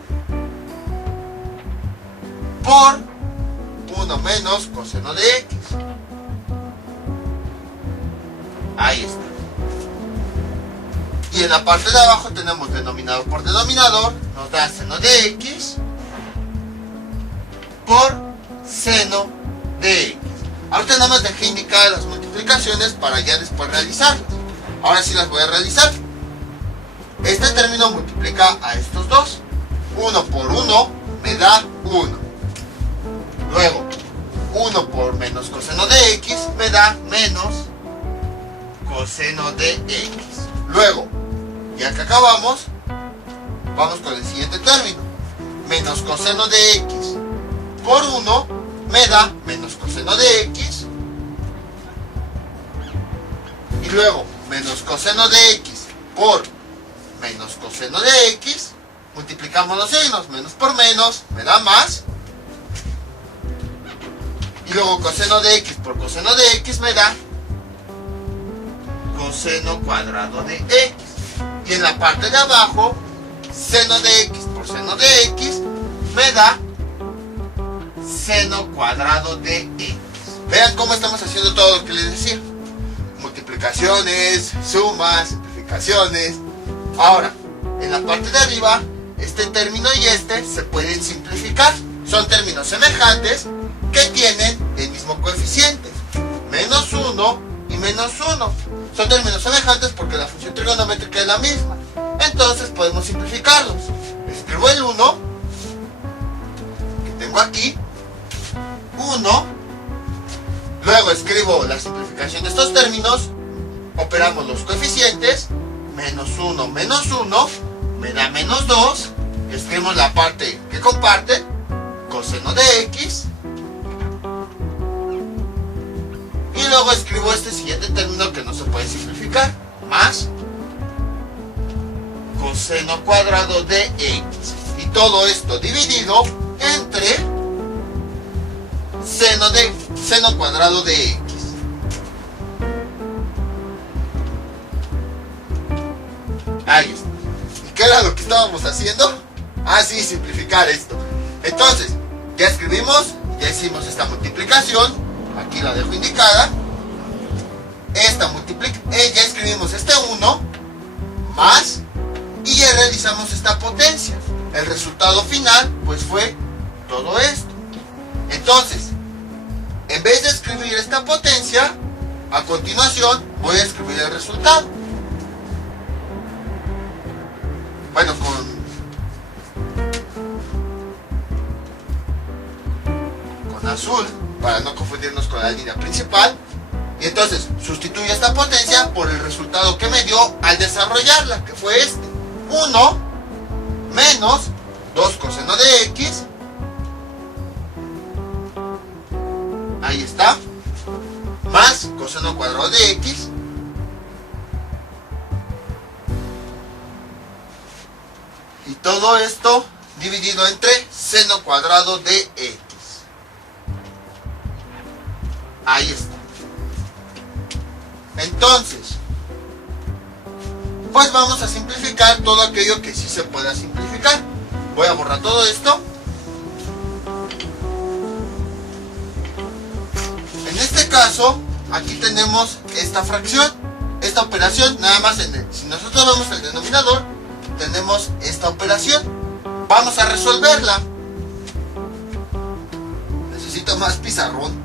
por 1 menos coseno de x. Ahí está. Y en la parte de abajo tenemos denominador por denominador, nos da seno de x por seno de x. Ahorita nada más dejé indicadas las multiplicaciones para ya después realizarlas. Ahora sí las voy a realizar. Este término multiplica a estos dos. 1 por 1 me da 1. Luego, 1 por menos coseno de x me da menos coseno de x. Luego, ya que acabamos, vamos con el siguiente término. Menos coseno de x por 1 me da menos coseno de x. Y luego, menos coseno de x por menos coseno de x. Multiplicamos los signos. Menos por menos me da más. Y luego coseno de x por coseno de x me da coseno cuadrado de x. Y en la parte de abajo, seno de x por seno de x me da seno cuadrado de x. Vean cómo estamos haciendo todo lo que les decía. Multiplicaciones, sumas, simplificaciones. Ahora, en la parte de arriba, este término y este se pueden simplificar. Son términos semejantes que tienen el mismo coeficiente. Menos 1 y menos 1. Son términos semejantes porque la función trigonométrica es la misma. Entonces podemos simplificarlos. Escribo el 1 que tengo aquí. 1. Luego escribo la simplificación de estos términos. Operamos los coeficientes. Menos 1 me da menos 2. Escribimos la parte que comparte. Coseno de x. Y luego escribo este siguiente término que no se puede simplificar. Más coseno cuadrado de x. Y todo esto dividido entre seno cuadrado de x. Ahí está. ¿Y qué era lo que estábamos haciendo? Ah, sí, simplificar esto. Entonces, ya escribimos, ya hicimos esta multiplicación. Aquí la dejo indicada. Ya escribimos este 1 más y ya realizamos esta potencia. el resultado final pues fue todo esto. Entonces, en vez de escribir esta potencia, a continuación voy a escribir el resultado. Bueno, con azul, para no confundirnos con la línea principal. Y entonces sustituyo esta potencia por el resultado que me dio al desarrollarla, que fue este. 1 menos 2 coseno de x. Ahí está. Más coseno cuadrado de x. Y todo esto dividido entre seno cuadrado de x. Ahí está. Entonces, pues vamos a simplificar todo aquello que sí se pueda simplificar. Voy a borrar todo esto. En este caso, aquí tenemos esta fracción, esta operación, nada más si nosotros vemos el denominador, tenemos esta operación. Vamos a resolverla. Necesito más pizarrón.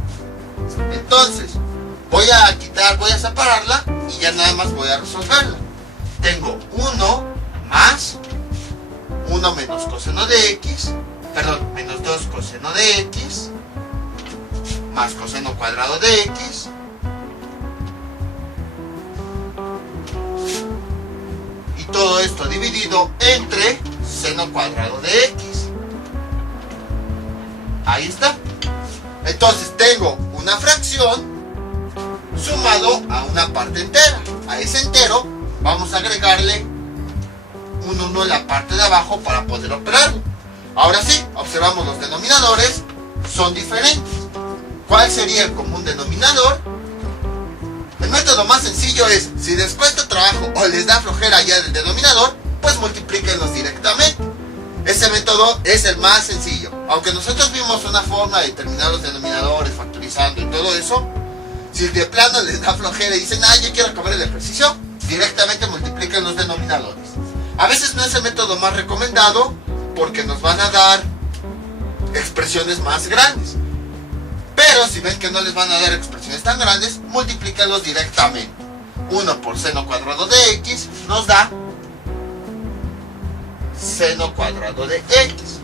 Entonces, voy a separarla y ya nada más voy a resolverla. Tengo 1 más 1 menos coseno de x, perdón, menos 2 coseno de x, más coseno cuadrado de x, y todo esto dividido entre seno cuadrado de x. Ahí está. Entonces tengo una fracción sumado a una parte entera. A ese entero vamos a agregarle un 1 en la parte de abajo para poder operarlo. Ahora sí, observamos los denominadores, son diferentes. ¿Cuál sería el común denominador? El método más sencillo es, si les cuesta trabajo o les da flojera ya del denominador, pues multiplíquenlos directamente. Ese método es el más sencillo. Aunque nosotros vimos una forma de determinar los denominadores, factorizando y todo eso, si de plano les da flojera y dicen, yo quiero acabar el ejercicio, directamente multipliquen los denominadores. A veces no es el método más recomendado porque nos van a dar expresiones más grandes. Pero si ven que no les van a dar expresiones tan grandes, multiplíquenlos directamente. 1 por seno cuadrado de x nos da seno cuadrado de x.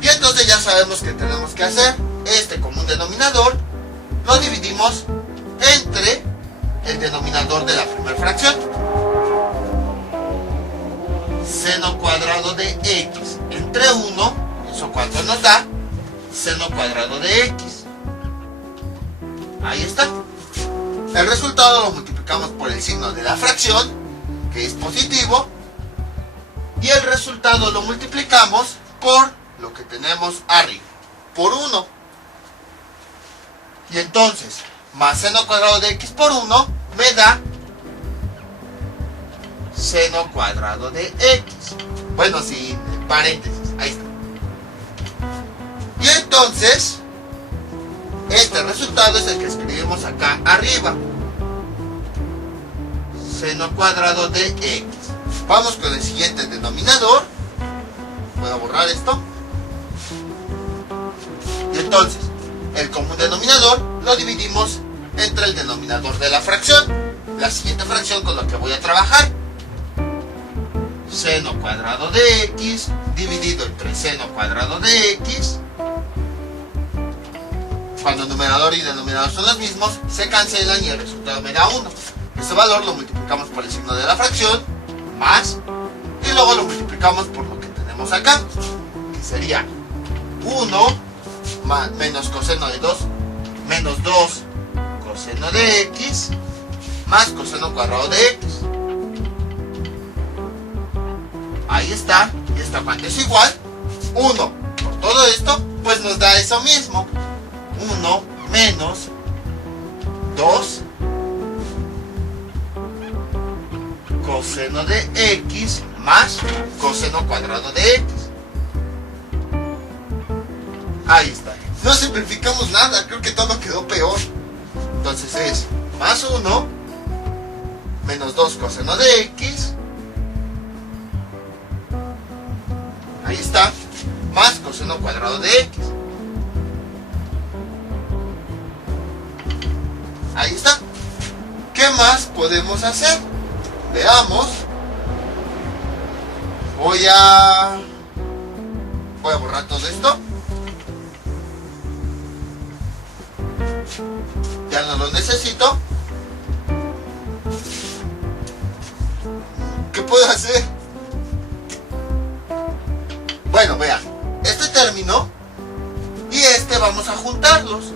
Y entonces ya sabemos que tenemos que hacer. Este común denominador lo dividimos entre el denominador de la primera fracción. Seno cuadrado de x entre 1, ¿eso cuánto nos da? Seno cuadrado de x. Ahí está. El resultado lo multiplicamos por el signo de la fracción, que es positivo, y el resultado lo multiplicamos por lo que tenemos arriba, por 1. Y entonces, más seno cuadrado de x por 1 me da seno cuadrado de x. Bueno, sin paréntesis, ahí está. Y entonces, este resultado es el que escribimos acá arriba. Seno cuadrado de x. Vamos con el siguiente denominador. Voy a borrar esto. Y entonces, el común denominador lo dividimos entre el denominador de la fracción. La siguiente fracción con la que voy a trabajar. Seno cuadrado de x dividido entre seno cuadrado de x. Cuando numerador y denominador son los mismos, se cancelan y el resultado me da 1. Ese valor lo multiplicamos por el signo de la fracción, más, y luego lo multiplicamos por lo que tenemos acá, que sería 1 más, menos coseno de 2, menos 2 coseno de x, más coseno cuadrado de x. Ahí está, y esta parte es igual, 1 por todo esto, pues nos da eso mismo. 1 menos 2 coseno de x más coseno cuadrado de x. Ahí está. No simplificamos nada, creo que todo quedó peor. Entonces es más 1 menos 2 coseno de x. ahí está, más coseno cuadrado de x. Ahí está. ¿Qué más podemos hacer? Veamos. Voy a borrar todo esto. Ya no lo necesito. ¿Qué puedo hacer? Bueno, vean. Este término y este vamos a juntarlos.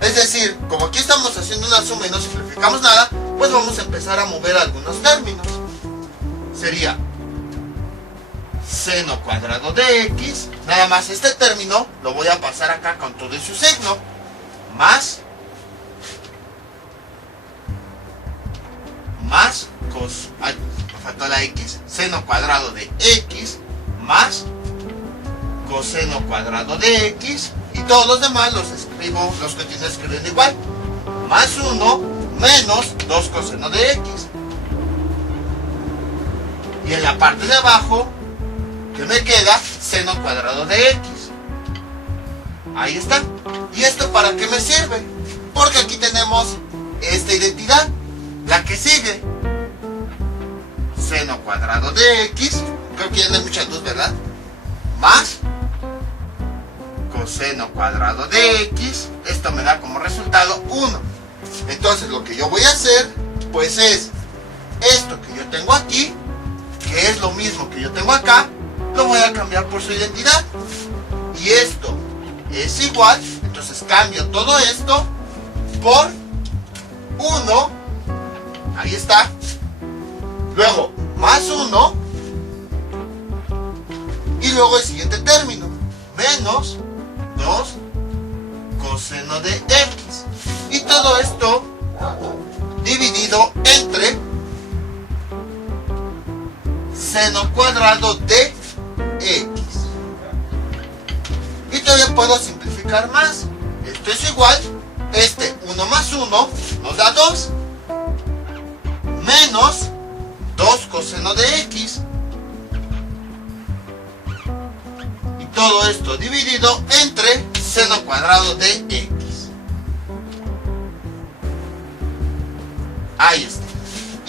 Es decir, como aquí estamos haciendo una suma y no simplificamos nada, pues vamos a empezar a mover algunos términos. Sería seno cuadrado de x, nada más este término lo voy a pasar acá con todo su signo, más me faltó la x, seno cuadrado de x, más coseno cuadrado de x, y todos los demás los escribo, los continúo escribiendo igual, más 1 menos 2 coseno de x. Y en la parte de abajo, ¿qué me queda? Seno cuadrado de x. Ahí está. ¿Y esto para qué me sirve? Porque aquí tenemos esta identidad, la que sigue. Seno cuadrado de x, creo que ya no hay mucha luz, ¿verdad? Más coseno cuadrado de x, esto me da como resultado 1. Entonces lo que yo voy a hacer, pues es esto que yo tengo aquí, que es lo mismo que yo tengo acá, lo voy a cambiar por su identidad. Y esto es igual, entonces cambio todo esto por 1, ahí está. Luego, más 1, y luego el siguiente término, menos 2 coseno de x. Y todo esto dividido entre seno cuadrado de x. Y todavía puedo simplificar más. Esto es igual, 1 más 1 nos da 2, menos 2 coseno de x. Y todo esto dividido entre seno cuadrado de x. Ahí está.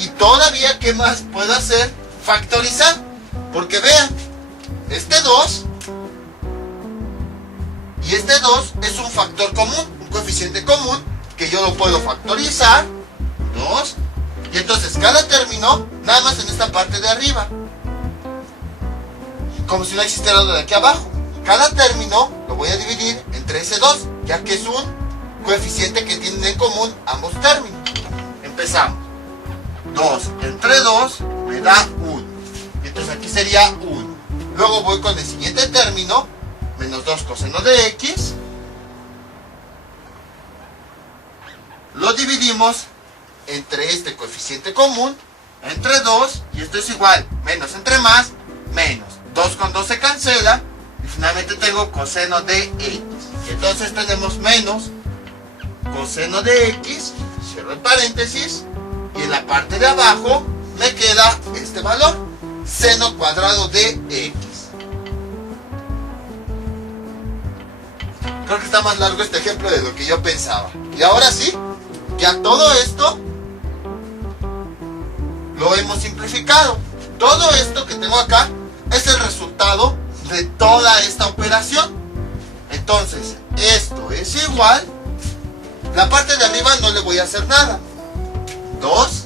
Y todavía, ¿qué más puedo hacer? Factorizar. Porque vean, este 2 y este 2 es un factor común, un coeficiente común, que yo lo puedo factorizar. 2. Y entonces cada término, nada más en esta parte de arriba, como si no existiera lo de aquí abajo. Cada término lo voy a dividir entre ese 2, ya que es un coeficiente que tienen en común ambos términos. Empezamos. 2 entre 2 me da 1. Y entonces aquí sería 1. Luego voy con el siguiente término, menos 2 coseno de x. Lo dividimos entre este coeficiente común, entre 2, y esto es igual, menos entre más, menos. 2 con 2 se cancela, y finalmente tengo coseno de x. Y entonces tenemos menos coseno de x, cierro el paréntesis, y en la parte de abajo me queda este valor, seno cuadrado de x. Creo que está más largo este ejemplo de lo que yo pensaba. Y ahora sí, ya todo esto lo hemos simplificado. Todo esto que tengo acá es el resultado de toda esta operación. Entonces, esto es igual. La parte de arriba no le voy a hacer nada. 2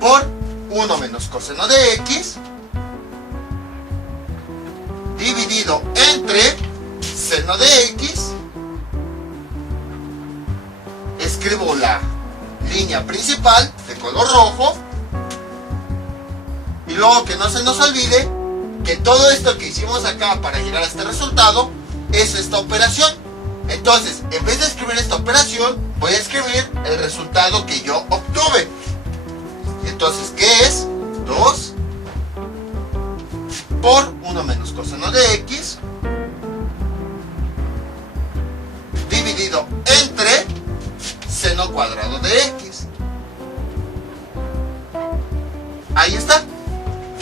por 1 menos coseno de x dividido entre seno de x. Escribo la línea principal de color rojo. Y luego que no se nos olvide que todo esto que hicimos acá para llegar a este resultado es esta operación. Entonces, en vez de escribir esta operación, voy a escribir el resultado que yo obtuve. Entonces, ¿qué es? 2 por 1 menos coseno de x dividido entre seno cuadrado de x. Ahí está.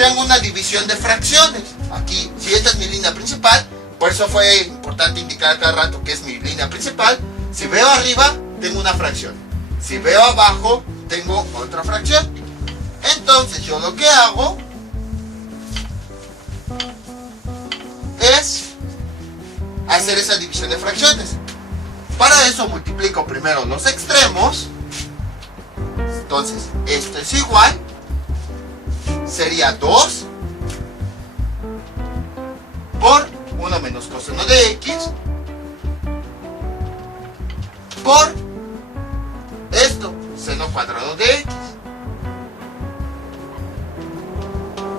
tengo una división de fracciones. Aquí, si esta es mi línea principal, por eso fue importante indicar cada rato que es mi línea principal. Si veo arriba, tengo una fracción. Si veo abajo, tengo otra fracción. Entonces yo lo que hago es hacer esa división de fracciones. Para eso multiplico primero los extremos. Entonces esto es igual, sería 2 por 1 menos coseno de x por esto, seno cuadrado de x.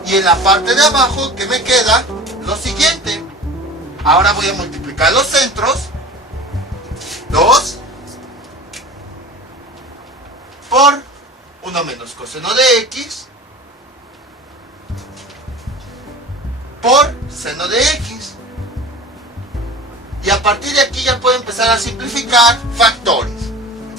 Y en la parte de abajo que me queda lo siguiente. Ahora voy a multiplicar los centros. 2 por 1 menos coseno de x por seno de x. Y a partir de aquí ya puedo empezar a simplificar factores.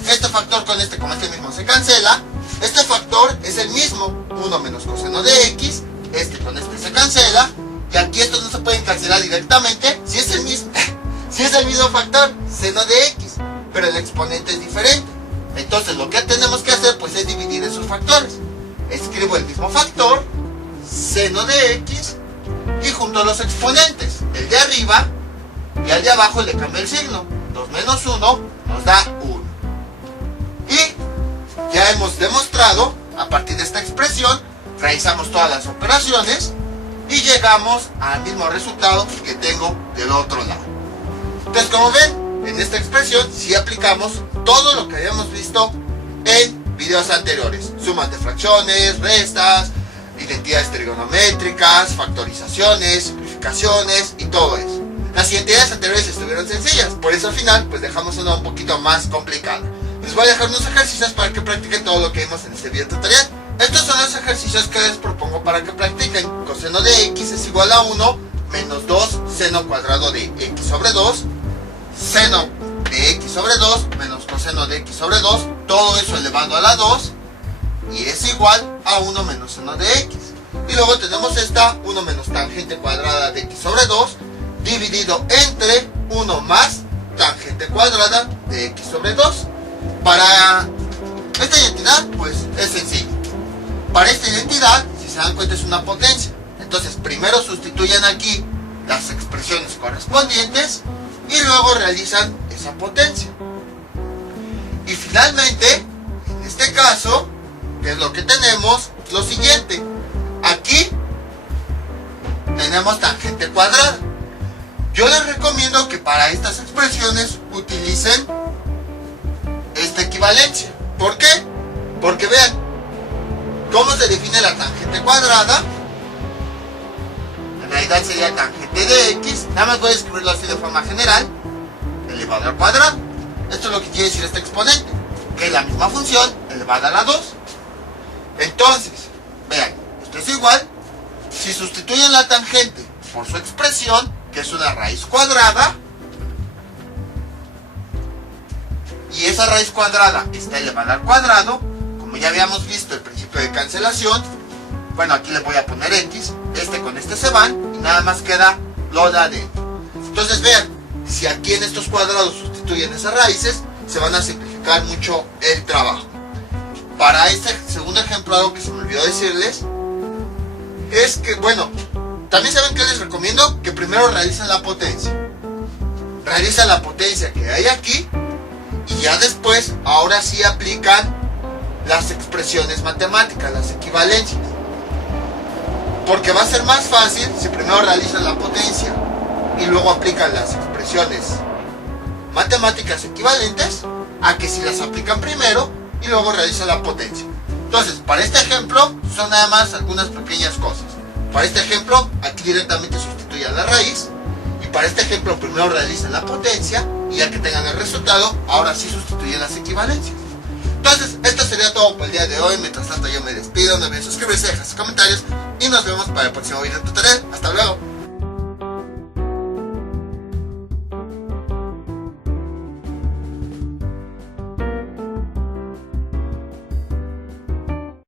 Este factor con este, como este mismo se cancela. Este factor es el mismo, 1 menos coseno de x. Este con este se cancela. Y aquí estos no se pueden cancelar directamente si es el mismo factor, seno de x, pero el exponente es diferente. Entonces lo que tenemos que hacer pues es dividir esos factores. Escribo el mismo factor, seno de x, y junto a los exponentes, el de arriba y al de abajo le cambio el signo. 2 menos 1 nos da 1. Y ya hemos demostrado, a partir de esta expresión, realizamos todas las operaciones y llegamos al mismo resultado que tengo del otro lado. Entonces, como ven, en esta expresión sí aplicamos todo lo que habíamos visto en videos anteriores. Sumas de fracciones, restas, identidades trigonométricas, factorizaciones, simplificaciones y todo eso. Las identidades anteriores estuvieron sencillas, por eso al final pues dejamos una un poquito más complicada. Les voy a dejar unos ejercicios para que practiquen todo lo que vimos en este video tutorial. Estos son los ejercicios que les propongo para que practiquen. Coseno de x es igual a 1 menos 2 seno cuadrado de x sobre 2, seno de x sobre 2 menos coseno de x sobre 2, todo eso elevado a la 2, y es igual a 1 menos seno de x. Y luego tenemos esta 1 menos tangente cuadrada de x sobre 2 dividido entre 1 más tangente cuadrada de x sobre 2. Para esta identidad pues es sencillo. Para esta identidad, si se dan cuenta, es una potencia. Entonces primero sustituyen aquí las expresiones correspondientes y luego realizan esa potencia. Y finalmente, en este caso, ¿qué es lo que tenemos? Lo siguiente. Aquí tenemos tangente cuadrada. Yo les recomiendo que para estas expresiones utilicen esta equivalencia. ¿Por qué? Porque vean, ¿cómo se define la tangente cuadrada? En realidad sería tangente de x, nada más voy a escribirlo así de forma general, elevado al cuadrado. Esto es lo que quiere decir este exponente, que es la misma función elevada a la 2. Entonces, vean, esto es igual, si sustituyen la tangente por su expresión, que es una raíz cuadrada, y esa raíz cuadrada está elevada al cuadrado, como ya habíamos visto el principio de cancelación, bueno, aquí le voy a poner x, este con este se van, y nada más queda lo de adentro. Entonces vean, si aquí en estos cuadrados sustituyen esas raíces, se van a simplificar mucho el trabajo. Para este segundo ejemplo, algo que se me olvidó decirles, es que, bueno, también saben que les recomiendo que primero realicen la potencia. Realizan la potencia que hay aquí, y ya después, ahora sí aplican las expresiones matemáticas, las equivalencias. Porque va a ser más fácil si primero realizan la potencia y luego aplican las expresiones matemáticas equivalentes, a que si las aplican primero y luego realizan la potencia. Entonces, para este ejemplo, son nada más algunas pequeñas cosas. Para este ejemplo, aquí directamente sustituyan la raíz. Y para este ejemplo, primero realizan la potencia, y ya que tengan el resultado, ahora sí sustituyen las equivalencias. Entonces, esto sería todo por el día de hoy. Mientras tanto, yo me despido. No olviden suscribirse, dejar sus comentarios, y nos vemos para el próximo video tutorial. Hasta luego.